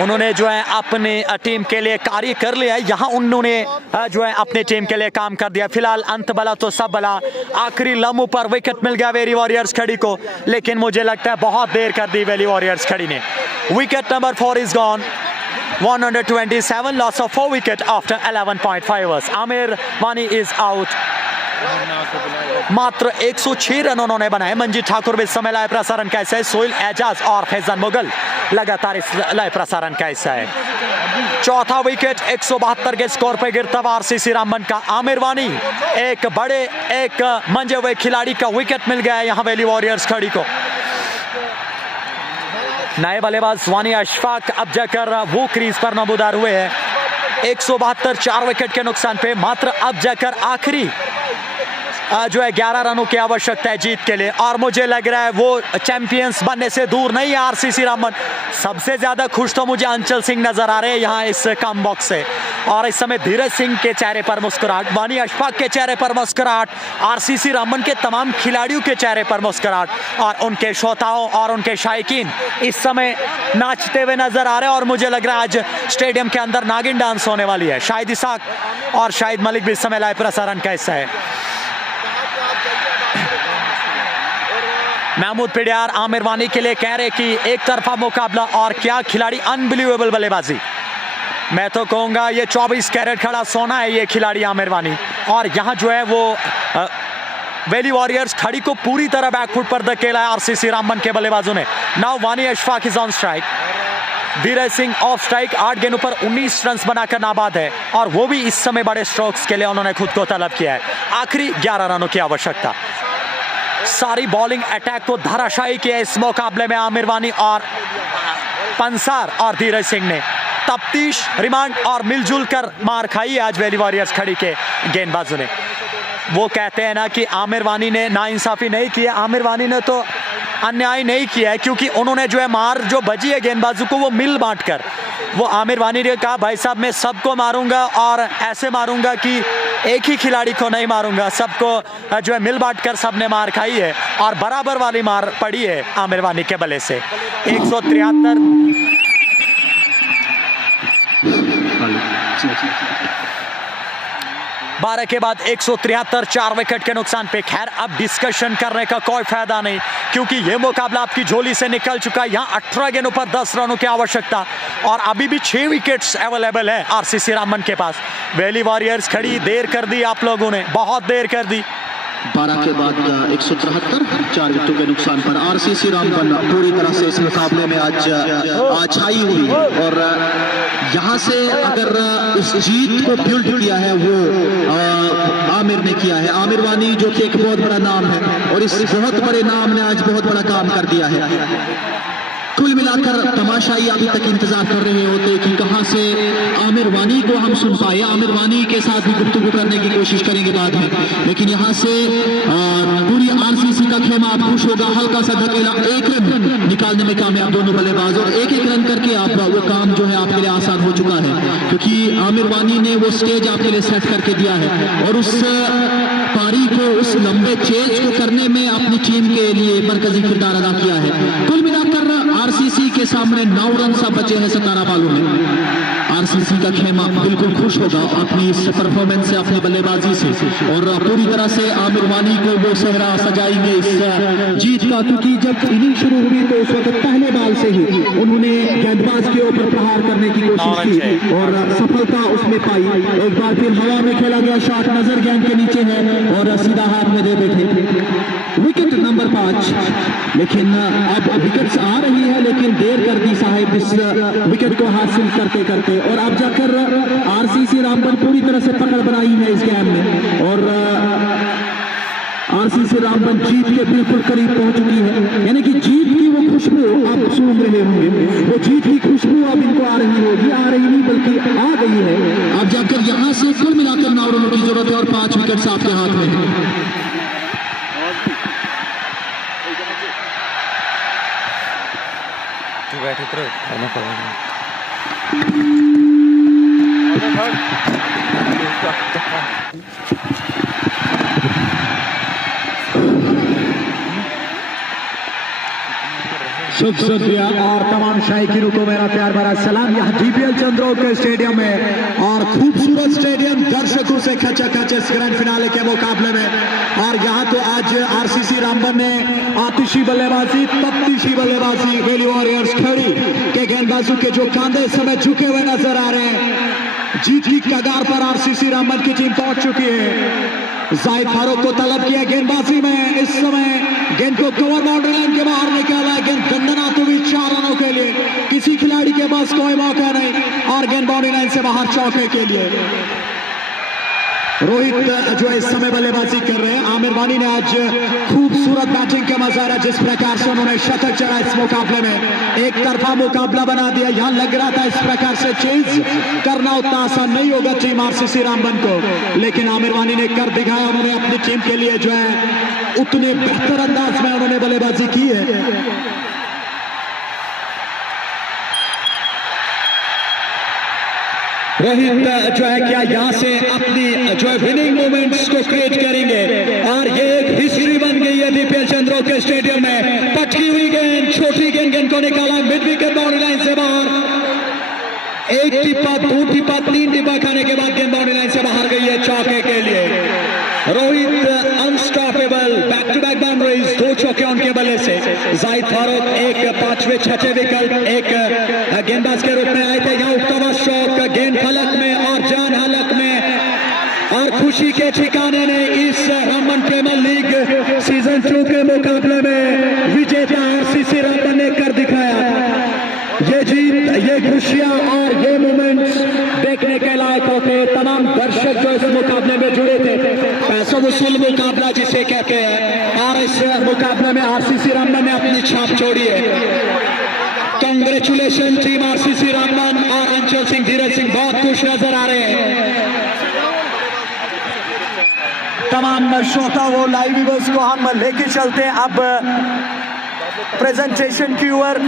उन्होंने जो है अपने टीम के लिए कार्य कर लिया है। यहाँ उन्होंने जो है अपने टीम के लिए काम कर दिया। फिलहाल अंत बला तो सब बला, आखिरी लम्हों पर विकेट मिल गया वेली वॉरियर्स खड़ी को, लेकिन मुझे लगता है बहुत देर कर दी वेली वॉरियर्स खड़ी ने। Wicket number 4 is gone. 127 loss of 4 wicket after 11.5 overs. Aamir वानी इज आउट। मात्र 106 रन उन्होंने बनाए। मंजीत ठाकुर भी इस समय लाइव प्रसारण का हिस्सा है। सोहेल एजाज और फैजान मुगल लगातार इस लाइव प्रसारण का हिस्सा है। चौथा विकेट 172 के स्कोर पे गिरता हुआ आरसीसी रामबन का। आमिर वानी एक मंजे हुए खिलाड़ी का विकेट मिल गया है यहाँ वेली वॉरियर्स खड़ी को। नए बल्लेबाज वानी अशफाक अब जाकर वो क्रीज पर नमूदार हुए हैं। 172 4 विकेट के नुकसान पे मात्र अब जाकर आखिरी जो है 11 रनों की आवश्यकता है जीत के लिए। और मुझे लग रहा है वो चैंपियंस बनने से दूर नहीं है आरसीसी रामबन। सबसे ज्यादा खुश तो मुझे अंचल सिंह नजर आ रहे हैं यहाँ इस कम बॉक्स से। और इस समय धीरज सिंह के चेहरे पर मुस्कुराहट, वानी अशफाक के चेहरे पर मुस्कुराहट, आरसीसी रामबन के तमाम खिलाड़ियों के चेहरे पर मुस्कुराहट, और उनके श्रोताओं और उनके शायकीन इस समय नाचते हुए नजर आ रहे हैं। और मुझे लग रहा है आज स्टेडियम के अंदर नागिन डांस होने वाली है। शाहिद इसाक और शाहिद मलिक भी इस समय लाइव प्रसारण का हिस्सा है। महमूद पिडियार आमिर वानी के लिए कह रहे कि एक तरफा मुकाबला, और क्या खिलाड़ी, अनबिलीवेबल बल्लेबाजी। मैं तो कहूंगा ये 24 कैरेट खड़ा सोना है ये खिलाड़ी आमिर वानी। और यहाँ जो है वो वेली वॉरियर्स खड़ी को पूरी तरह बैकफुट पर धकेला है आरसीसी रामबन के बल्लेबाजों ने। नाउ वानी Ashfaq is on strike. Dheeraj Singh of strike, 8 गेंदों पर 19 रन बनाकर नाबाद है, और वो भी इस समय बड़े स्ट्रोक्स के लिए उन्होंने खुद को तलब किया है। आखिरी 11 रनों की आवश्यकता। सारी बॉलिंग अटैक को धराशायी किया इस मुकाबले में आमिर वानी और पंसार और धीरज सिंह ने। तफ्तीश, रिमांड और मिलजुल कर मार खाई आज वेली वॉरियर्स खड़ी के गेंदबाजों ने। वो कहते हैं ना कि आमिर वानी ने नाइंसाफी नहीं की। आमिर वानी ने तो अन्याय नहीं किया है, क्योंकि उन्होंने जो है मार जो बजी है गेंदबाजों को वो मिल बांट कर, वो आमिर वानी ने कहा भाई साहब मैं सबको मारूंगा और ऐसे मारूंगा कि एक ही खिलाड़ी को नहीं मारूंगा, सबको जो है मिल बांट कर सबने मार खाई है और बराबर वाली मार पड़ी है आमिर वानी के बल्ले से। 173 12 के बाद 173, 4 विकेट के नुकसान पे। खैर अब डिस्कशन करने का कोई फायदा नहीं, क्योंकि ये मुकाबला आपकी झोली से निकल चुका है। यहाँ 18 गेंदों पर 10 रनों की आवश्यकता और अभी भी 6 विकेट्स अवेलेबल है आरसीसी रामबन के पास। वैली वॉरियर्स खड़ी, देर कर दी आप लोगों ने, बहुत देर कर दी। 12 के बाद 173, 4 विकेटों के नुकसान पर आरसीसी रामबन पूरी तरह से इस मुकाबले में आज छाई हुई है। और यहाँ से अगर इस जीत को बिल्ड किया है वो आमिर ने किया है। आमिर वानी जो कि एक बहुत बड़ा नाम है और इस बहुत बड़े नाम ने आज बहुत बड़ा काम कर दिया है। कुल मिलाकर तमाशाई अभी तक इंतजार कर रहे होते कि कहां से आमिर वानी को हम सुन पाए। आमिर वानी के साथ भी गुफ्तगू करने की कोशिश करेंगे बाद में, लेकिन यहां से पूरी आरसीसी का खेमा आप खुश होगा। हल्का सा धकेला, 1 रन निकालने में कामयाब दोनों बल्लेबाज और 1-1 रन करके आप वो काम जो है आपके लिए आसान हो चुका है, क्योंकि आमिर वानी ने वो स्टेज आपके लिए सेट करके दिया है और उस पारी को, उस लंबे चेज को करने में अपनी टीम के लिए मरकजी किरदार अदा किया है। कुल मिलाकर आरसीसी के सामने 9 रन सा बचे हैं सितारा बालों में। आरसीसी का खेमा बिल्कुल खुश होगा अपनी इस परफॉर्मेंस से, अपनी बल्लेबाजी से, और पूरी तरह से आमिर वानी को वो सेहरा सजाएंगे इस जीत का, क्योंकि जब इनिंग शुरू हुई तो उस वक्त पहले बाल से ही उन्होंने गेंदबाज के ऊपर प्रहार करने की कोशिश की और सफलता उसमें पाई। एक बार फिर हवा में खेला गया शॉट नजर गेंद के नीचे है और सीधा हाथ में दे बैठे। विकेट नंबर 5, लेकिन अब विकेट्स आ रही है लेकिन देर कर दी साहिब इस विकेट को हासिल करते करते, और अब जाकर आरसीसी रामबन पूरी तरह से पकड़ बनाई है इस गेम में और आरसीसी रामबन जीत के बिल्कुल करीब पहुंच चुकी है। यानी कि जीत की वो खुशबू आप सूंघ रहे होंगे, वो जीत की खुशबू अब इनको आ रही होगी, आ रही नहीं बल्कि आ गई है। अब जाकर यहाँ से कुल मिलाकर 9 रनों की जरूरत है और 5 विकेट आपके हाथ में है। शुक्रिया और तमाम शायकीनों को मेरा प्यार भरा सलाम। यहाँ डीपीएल चंद्रो के स्टेडियम में और खूबसूरत स्टेडियम दर्शकों से खचाखच इस ग्रैंड फिनाले के मुकाबले में, और यहाँ तो आज आरसीसी रामबन ने आतिशी बल्लेबाजी, तफ्तीशी बल्लेबाजी, वैली वॉरियर्स खड़ी के गेंदबाजों के जो कांधे इस समय झुके हुए नजर आ रहे हैं। जीत की कगार पर आरसीसी रामबन की टीम पहुंच चुकी है। जाहिद फारूक को तलब किया गेंदबाजी में, इस समय गेंद को कवर बाउंड्री लाइन के बाहर निकाला। गेंद गंदनाते हुई 4 रनों के लिए, किसी खिलाड़ी के पास कोई मौका नहीं और गेंद बाउंड्री लाइन से बाहर चौके के लिए। रोहित जो इस समय बल्लेबाजी कर रहे हैं। आमिर वानी ने आज खूबसूरत बैटिंग का मजारा, जिस प्रकार से उन्होंने शतक चढ़ा इस मुकाबले में, एक तरफा मुकाबला बना दिया। यहाँ लग रहा था इस प्रकार से चेज करना उतना आसान नहीं होगा टीम आरसीसी रामबन को, लेकिन आमिर वानी ने कर दिखाया। उन्होंने अपनी टीम के लिए जो है उतने बेहतर अंदाज में उन्होंने बल्लेबाजी की है। रोहित जो है क्या यहाँ से अपनी जो है विनिंग मोमेंट्स को क्रिएट करेंगे, और ये एक हिस्ट्री बन गई है डीपीएल चंद्रो के स्टेडियम में। पटकी हुई गेंद, छोटी गेंद को निकाला मिड विकेट बाउंड्री लाइन से बाहर। 1 टिप्पा, 2 टिप्पा, 3 टिप्पा खाने के बाद गेंद बाउंड्री लाइन से बाहर गई है चौके के लिए। Rohit unstoppable, back to back boundaries, 2 चौके उनके बल्ले से। जाहिद फारूक एक 5वें 6वें विकेट एक गेंदबाज के रूप में आए थे। यहाँ उक्तवा शौक गेंद फलक में और जान हलक में, और खुशी के ठिकाने ने इस रामबन प्रीमियर लीग सीजन 2 के मुकाबले में विजेता आरसीसी रामबन ने कर दिखाया। ये जीत, ये खुशियां और ये मोमेंट्स देखने के लायक होते। तमाम दर्शक जो इस मुकाबले में जुड़े थे, पैसों वसूल मुकाबला जिसे कहते हैं, और इस मुकाबले में आरसीसी रामबन ने अपनी छाप छोड़ी है। कांग्रेचुलेशन टीम आरसीसी रामबन और अंचल सिंह, धीरज सिंह बहुत खुश नजर आ रहे हैं। तमाम श्रोता वो लाइव व्यूअर्स को हम लेके चलते हैं अब प्रेजेंटेशन की ओर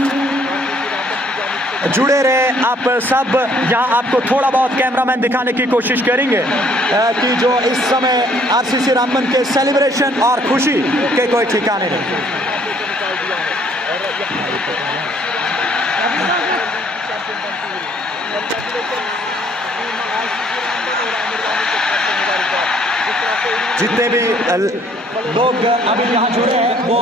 जुड़े रहे आप सब। यहाँ आपको थोड़ा बहुत कैमरामैन दिखाने की कोशिश करेंगे कि जो इस समय आरसीसी रामबन के सेलिब्रेशन और खुशी के कोई ठिकाने नहीं। जितने भी लोग अभी यहाँ जुड़े हैं वो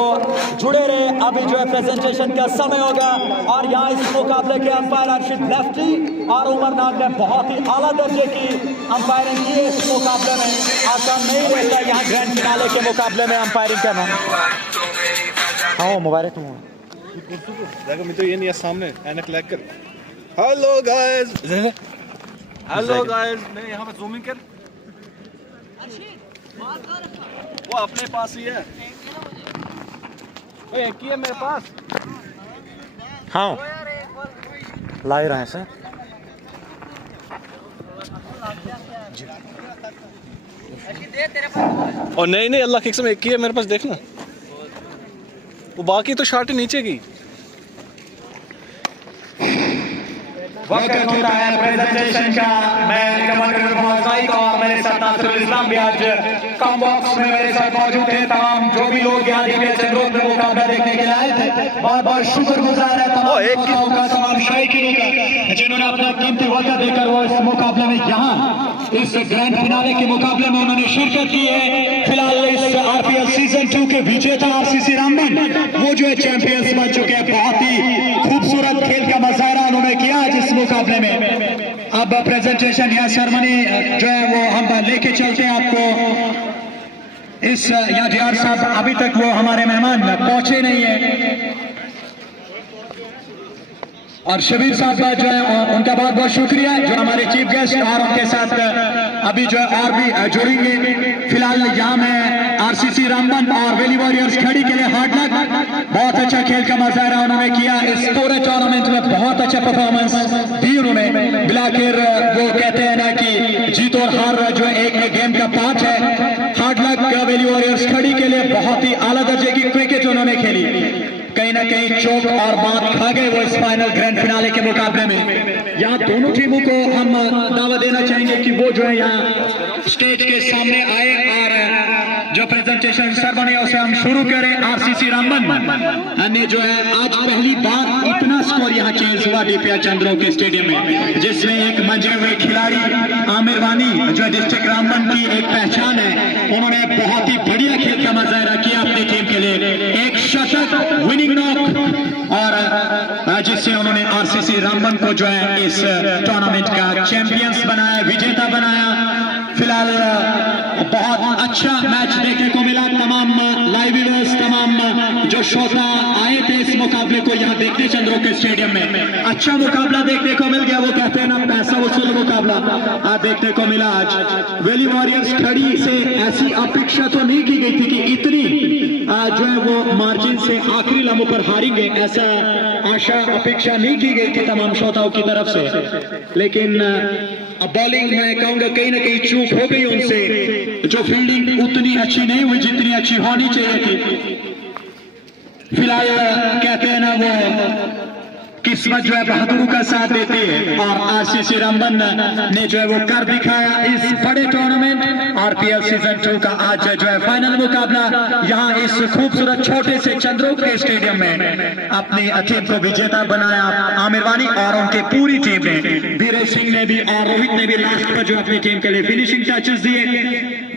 जुड़े रहे। अभी जो है प्रेजेंटेशन का समय होगा और यहाँ इस मुकाबले के अंपायर अर्शिद लेफ्टी और उमर नाग ने बहुत ही आला दर्जे की अंपायरिंग की है। इस मुकाबले में आसान नहीं रहता यहाँ ग्रैंड फिनाले के मुकाबले में अंपायरिंग करना। हाँ मुबारक देखो मैं तो ये नहीं है सामने ऐनक लग कर। हेलो गाइस, हेलो गाइस, मैं यहाँ पे जूमिंग कर, वो अपने पास ही है, वो एक ही है मेरे पास। हाँ ला रहे हैं सर। और नहीं नहीं अल्लाह की कसम एक ही है मेरे पास, देखना वो बाकी तो शॉट नीचे की। वक्त होता है प्रेजेंटेशन का। मैं कमांडर मोहम्मद साइद और मेरे साथ नासिरुल इस्लाम भी आज कम बॉक्स में मेरे साथ मौजूद थे। तमाम जो भी लोग यहाँ DPHL रोड में मुकाबला देखने के लिए आए थे, बहुत बहुत शुक्रगुजार है तमाम शायकीनों का जिन्होंने अपना कीमती वक्त देकर वो इस मुकाबले में यहाँ इस ग्रैंड फिनाले के मुकाबले में उन्होंने शिरकत की है। फिलहाल इस RPL सीजन 2 के विजेता RCC रामबन वो जो है चैंपियंस बन चुके हैं। बहुत ही खूबसूरत खेल का मुजाहरा उन्होंने किया आज इस मुकाबले में। अब प्रेजेंटेशन या सेरेमनी जो है वो हम लेके चलते हैं आपको। इस या JR साहब अभी तक वो हमारे मेहमान पहुंचे नहीं है और शबीर साहब का जो है उनका बहुत बहुत शुक्रिया जो हमारे चीफ गेस्ट और उनके साथ अभी जो है और भी जुड़ेंगे। फिलहाल यहाँ में RCC रामबन और वैली वॉरियर्स खड़ी के लिए हार्ड लक। बहुत अच्छा खेल का मुजाहरा उन्होंने किया इस पूरे टूर्नामेंट में, बहुत अच्छा परफॉर्मेंस दी उन्होंने। बिलाखिर वो कहते हैं ना कि जीत और हार जो एक गेम का पार्ट है। हार्ड लक वैली वॉरियर्स खड़ी के लिए, बहुत ही आला दर्जे की क्रिकेट उन्होंने खेली। कहीं ना कहीं चौक और बात खा गए वो इस फाइनल ग्रैंड फिनाले के मुकाबले में। यहाँ दोनों टीमों को हम दावा देना चाहेंगे कि वो जो है यहाँ स्टेज के सामने आए और जो प्रेजेंटेशन सेरेमनी है उसे हम शुरू करें। RCC रामबन ने जो है आज पहली बार इतना स्कोर यहाँ चेंज हुआ DPHL चंद्रो के स्टेडियम में, जिसमें एक मंजे हुए खिलाड़ी आमिर वानी जो डिस्ट्रिक्ट रामबन की एक पहचान है, उन्होंने बहुत ही बढ़िया खेल का मुजाहरा किया अपनी टीम के लिए। एक शतक विनिंग नॉक और जिससे उन्होंने RCC रामबन को जो है इस टूर्नामेंट का चैंपियंस बनाया, विजेता बनाया। फिलहाल बहुत अच्छा मैच देखने को मिला। तमाम लाइव व्यूअर्स, तमाम जो श्रोता आए थे इस मुकाबले को यहाँ देखने चंद्रो के स्टेडियम में, अच्छा मुकाबला देखने को मिल गया। वो कहते हैं ना पैसा वसूल मुकाबला देखने को मिला आज। वैली वॉरियर्स खड़ी से ऐसी अपेक्षा तो नहीं की गई थी कि इतनी जो है वो मार्जिन से आखिरी लम्हों पर हारेंगे, ऐसा आशा अपेक्षा नहीं की गई थी तमाम श्रोताओं की तरफ से। लेकिन बॉलिंग में कहूंगा कहीं ना कहीं चूक हो गई उनसे, जो फील्डिंग उतनी अच्छी नहीं हुई जितनी अच्छी होनी चाहिए थी। फिलहाल कहते हैं ना वो किस्मत जो है बहादुरों का साथ देती है और RCC रामबन ने जो है वो कर दिखाया इस बड़े टूर्नामेंट RPL सीजन 2 का। आज जो है फाइनल मुकाबला यहाँ इस खूबसूरत छोटे से चंद्रोक के स्टेडियम में अपनी टीम को विजेता बनाया आमिर वानी और उनकी पूरी टीम ने। बीरेश सिंह ने भी और रोहित ने भी लास्ट पर जो अपनी टीम के लिए फिनिशिंग टचेस दिए,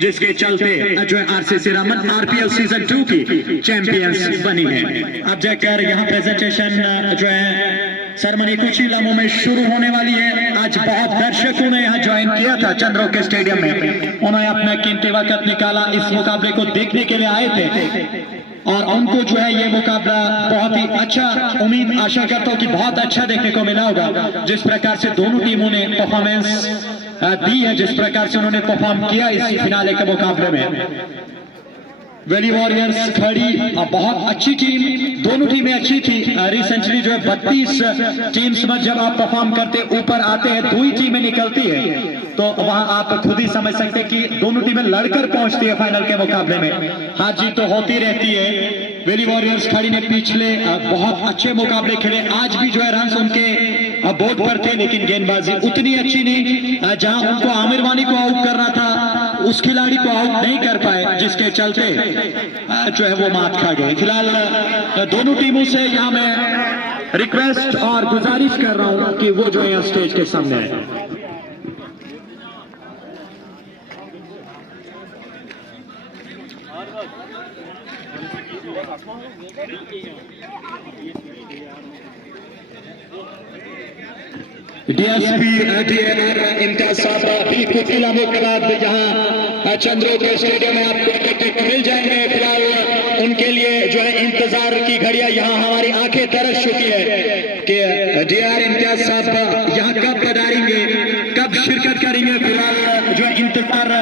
जिसके चलते जो है RCC रामबन RPL सीजन 2 की चैंपियंस बनी है। अब जाकर यहाँ प्रेजेंटेशन जो है सेरेमनी कुछ ही लम्हों में शुरू होने वाली है। आज बहुत दर्शकों ने यहाँ ज्वाइन किया था चंद्रो के स्टेडियम में, उन्होंने अपना कीमती वक्त निकाला, इस मुकाबले को देखने के लिए आए थे और उनको जो है ये मुकाबला बहुत ही अच्छा, उम्मीद आशा करता हूँ कि बहुत अच्छा देखने को मिला होगा। जिस प्रकार से दोनों टीमों ने परफॉर्मेंस दी है, जिस प्रकार से उन्होंने परफॉर्म किया इस फिनाले के मुकाबले में। वैली वॉरियर्स खड़ी बहुत अच्छी टीम, दोनों टीमें अच्छी थी। रिसेंटली जो है 32 टीम्स में जब आप परफॉर्म करते ऊपर आते हैं, 2 ही टीमें निकलती है, तो वहां आप खुद ही समझ सकते हैं कि दोनों टीमें लड़कर पहुंचती है फाइनल के मुकाबले में। हार जीत तो होती रहती है, वेली वॉरियर्स खड़ी ने पिछले बहुत अच्छे मुकाबले खेले, आज भी जो है रन उनके बोर्ड पर थे, लेकिन गेंदबाजी उतनी अच्छी नहीं। जहां उनको आमिर वानी को आउट करना था उस खिलाड़ी को आउट नहीं कर पाए, जिसके चलते जो है वो मात खा गए। फिलहाल दोनों टीमों से यहाँ मैं रिक्वेस्ट और गुजारिश कर रहा हूं कि वो जो है स्टेज के सामने आए। डीएसपी डीएनआर इम्तियाज साहब भी कुछ लम्हों के बाद यहाँ चंद्रो के स्टेडियम में आपको टिकट मिल जाएंगे। फिलहाल उनके लिए जो है इंतजार की घड़ियां यहाँ हमारी आंखें तरस चुकी है कि डीआर इम्तियाज साहब यहाँ कब पधारेंगे, कब शिरकत करेंगे। फिलहाल जो है इंतजार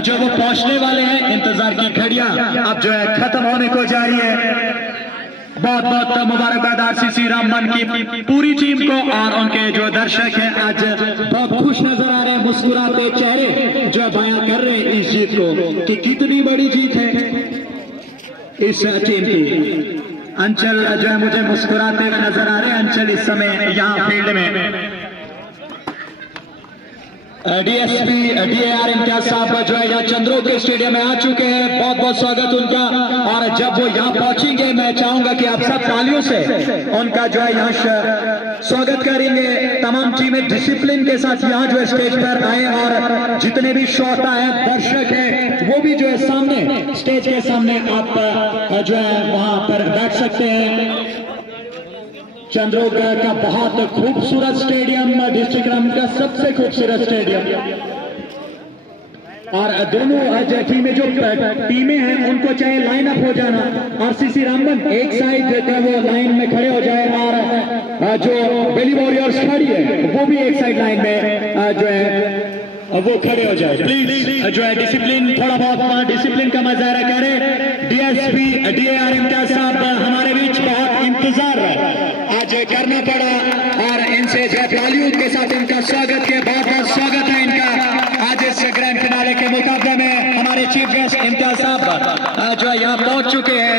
जो वो पहुंचने वाले हैं, इंतजार की घड़ियां अब जो है खत्म होने को जा रही है। बहुत बहुत मुबारकबाद आरसीसी रामबन की पूरी टीम को और उनके जो दर्शक हैं आज बहुत खुश नजर आ रहे हैं, मुस्कुराते चेहरे जो बयां कर रहे हैं इस जीत को कि कितनी बड़ी जीत है इस टीम की। अंचल जो है मुझे मुस्कुराते हुए नजर आ रहे हैं। अंचल इस समय यहाँ फील्ड में। डीएसपी डीएआर इम्तियाज साहब जो है यहाँ चंद्रो के स्टेडियम में आ चुके हैं, बहुत बहुत स्वागत उनका। और जब वो यहाँ पहुंचेंगे मैं चाहूंगा कि आप सब तालियों से उनका जो है यहाँ स्वागत करेंगे। तमाम टीमें डिसिप्लिन के साथ यहाँ जो है स्टेज पर आए और जितने भी श्रोता हैं, दर्शक हैं, वो भी जो है सामने स्टेज के सामने आप जो है वहां पर बैठ सकते हैं। चंद्रोग का बहुत खूबसूरत स्टेडियम, डिस्ट्रिक्ट राम का सबसे खूबसूरत स्टेडियम। और दोनों टीमें जो टीमें हैं उनको चाहे लाइन अप हो जाना, आरसीसी रामबन एक साइड का वो लाइन में खड़े हो जाए और जो वेली वॉरियर्स खड़ी है वो भी एक साइड लाइन में जो है वो खड़े हो जाए। प्लीज जो है डिसिप्लिन, थोड़ा बहुत डिसिप्लिन का मुजाहरा करें। डीएसपी डीएआर इम्तियाज साहब हमारे बीच बहुत इंतजार आज करना पड़ा और इनसे जो है तालियों के साथ इनका स्वागत किया। बहुत बहुत स्वागत है इनका आज इस ग्रैंड फिनाले के मुकाबले में। हमारे चीफ गेस्ट इम्तियाज साहब जो है यहाँ पहुंच चुके हैं।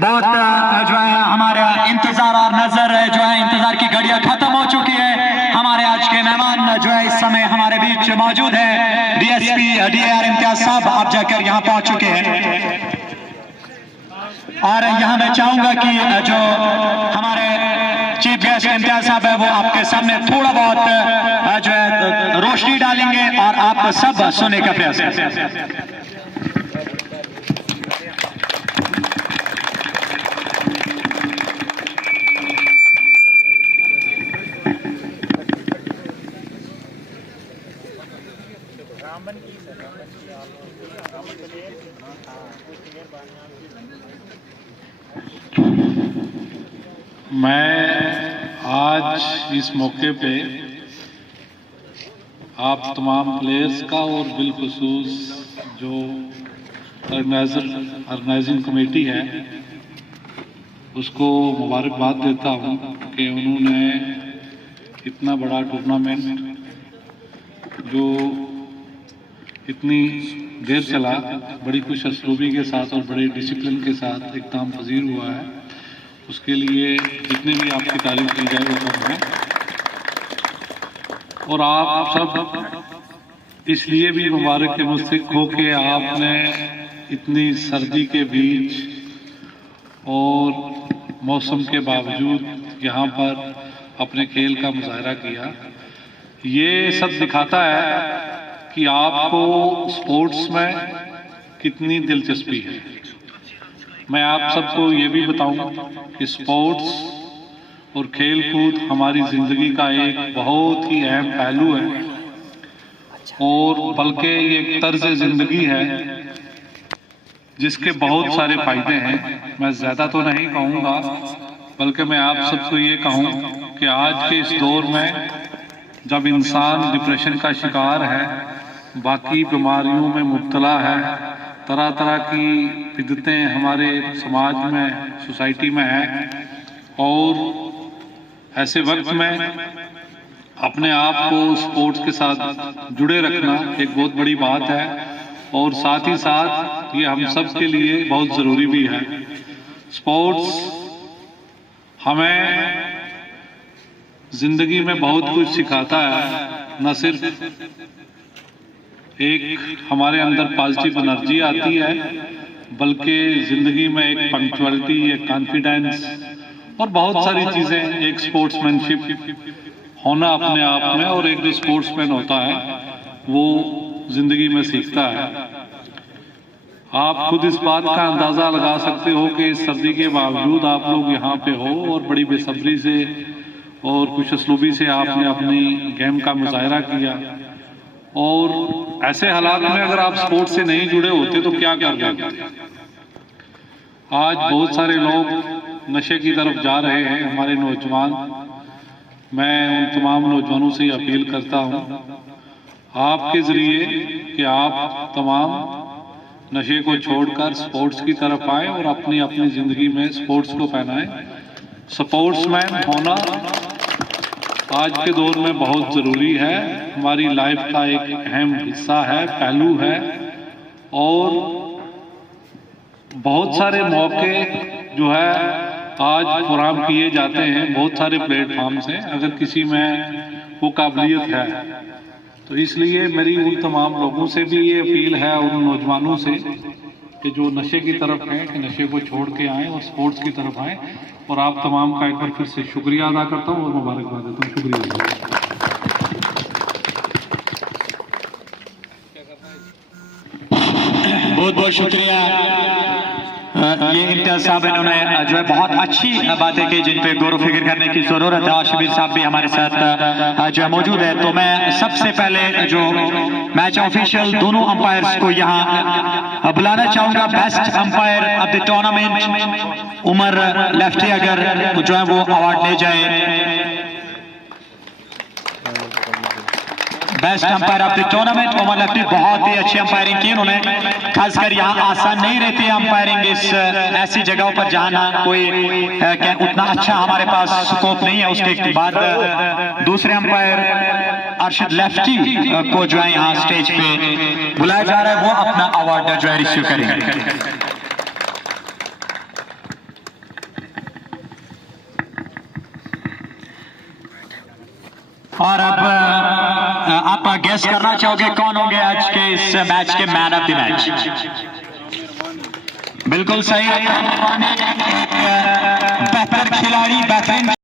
बहुत जो है हमारा इंतजार और नजर जो है इंतजार की घड़ियां खत्म हो चुकी है। हमारे आज के मेहमान जो है इस समय हमारे बीच मौजूद है। डीएसपी डीएआर इम्तियाज साहब आप जाकर यहाँ पहुंच चुके हैं और यहाँ मैं चाहूंगा कि जो हमारे चीफ गेस्ट इम्तियाज साहब है वो आपके सामने थोड़ा बहुत जो है रोशनी डालेंगे और आप सब सुनने का प्रयास करें। मैं आज इस मौके पे आप तमाम प्लेयर्स का और बिलखुसूस जो ऑर्गेनाइजिंग कमेटी है उसको मुबारकबाद देता हूँ कि उन्होंने इतना बड़ा टूर्नामेंट जो इतनी देर चला बड़ी खुश असलूबी के साथ और बड़े डिसिप्लिन के साथ इक़्तिदाम पजीर हुआ है, उसके लिए जितने भी आपकी तारीफ की जाए वो कम है। और आप सब इसलिए भी मुबारक के मुस्तहिक़ हो कि आपने इतनी सर्दी के बीच और मौसम के बावजूद यहाँ पर अपने खेल का मुजाहरा किया। ये सब दिखाता है कि आपको स्पोर्ट्स में कितनी दिलचस्पी है। मैं आप सबको ये भी बताऊं कि स्पोर्ट्स और खेल कूद हमारी ज़िंदगी का एक बहुत ही अहम पहलू है और बल्कि ये एक तर्ज ज़िंदगी है जिसके बहुत सारे फ़ायदे हैं। मैं ज़्यादा तो नहीं कहूँगा, बल्कि मैं आप सबको ये कहूँ कि आज के इस दौर में जब इंसान डिप्रेशन का शिकार है, बाकी बीमारियों में मुब्तला है, तरह तरह की बिदतें हमारे समाज में, सोसाइटी में है, और ऐसे वक्त में अपने आप को स्पोर्ट्स के साथ जुड़े रखना एक बहुत बड़ी बात है। और साथ ही साथ ये हम सब के लिए बहुत ज़रूरी भी है। स्पोर्ट्स हमें ज़िंदगी में बहुत कुछ सिखाता है, न सिर्फ एक हमारे अंदर पॉजिटिव एनर्जी आती है, बल्कि ज़िंदगी में एक पंक्चुअलिटी, एक कॉन्फिडेंस और बहुत सारी चीज़ें, एक स्पोर्ट्समैनशिप होना अपने आप में, और एक जो स्पोर्ट्समैन होता है वो ज़िंदगी में सीखता है। आप खुद इस बात का अंदाज़ा लगा सकते हो कि इस सर्दी के बावजूद आप लोग यहाँ पे हो और बड़ी बेसब्री से और कुछ असलूबी से आपने अपनी गेम का मुजाहरा किया, और ऐसे हालात में अगर आप स्पोर्ट्स से नहीं जुड़े होते तो क्या कर रहे होते। आज बहुत सारे लोग नशे की तरफ जा रहे हैं, हमारे नौजवान। मैं उन तमाम नौजवानों से अपील करता हूँ आपके ज़रिए कि आप तमाम नशे को छोड़कर स्पोर्ट्स की तरफ आए और अपनी अपनी ज़िंदगी में स्पोर्ट्स को पहनाएं। स्पोर्ट्समैन होना आज के दौर में बहुत ज़रूरी है, हमारी लाइफ का एक अहम हिस्सा है, पहलू है, और बहुत सारे मौके जो है आज फराहम किए जाते हैं बहुत सारे प्लेटफॉर्म से, अगर किसी में वो काबिलियत है तो। इसलिए मेरी उन तमाम लोगों से भी ये अपील है, उन नौजवानों से कि जो नशे की तरफ हैं कि नशे को छोड़ के आएँ और स्पोर्ट्स की तरफ आएँ। और आप तमाम का एक बार फिर से शुक्रिया अदा करता हूँ और मुबारकबाद देता हूँ। शुक्रिया। बहुत बहुत शुक्रिया। ये इम्तियाज साहब, इन्होंने जो है बहुत अच्छी बातें की जिन पे गौर फिक्र करने की जरूरत है, और शबीर साहब भी हमारे साथ जो है मौजूद है। तो मैं सबसे पहले जो मैच ऑफिशियल दोनों अंपायर्स को यहाँ बुलाना चाहूंगा। Best umpire of the tournament Umar lefty अगर जो है वो अवार्ड ले जाए। Best umpire of the tournament Umar lefty, बहुत ही अच्छी अंपायरिंग की उन्होंने। खासकर यहाँ आसान नहीं रहती है अंपायरिंग इस ऐसी जगहों पर जहाँ ना कोई उतना अच्छा हमारे पास स्कोप नहीं है। उसके बाद दूसरे अंपायर अर्शद लेफ्टी को जो है यहाँ स्टेज पे बुलाया जा रहा है, वो अपना अवार्ड जो है रिसीव करेंगे। और अब आप गेस करना चाहोगे कौन होंगे आज के इस मैच के मैन ऑफ द मैच? बिल्कुल सही, बेहतर खिलाड़ी, बेहतरीन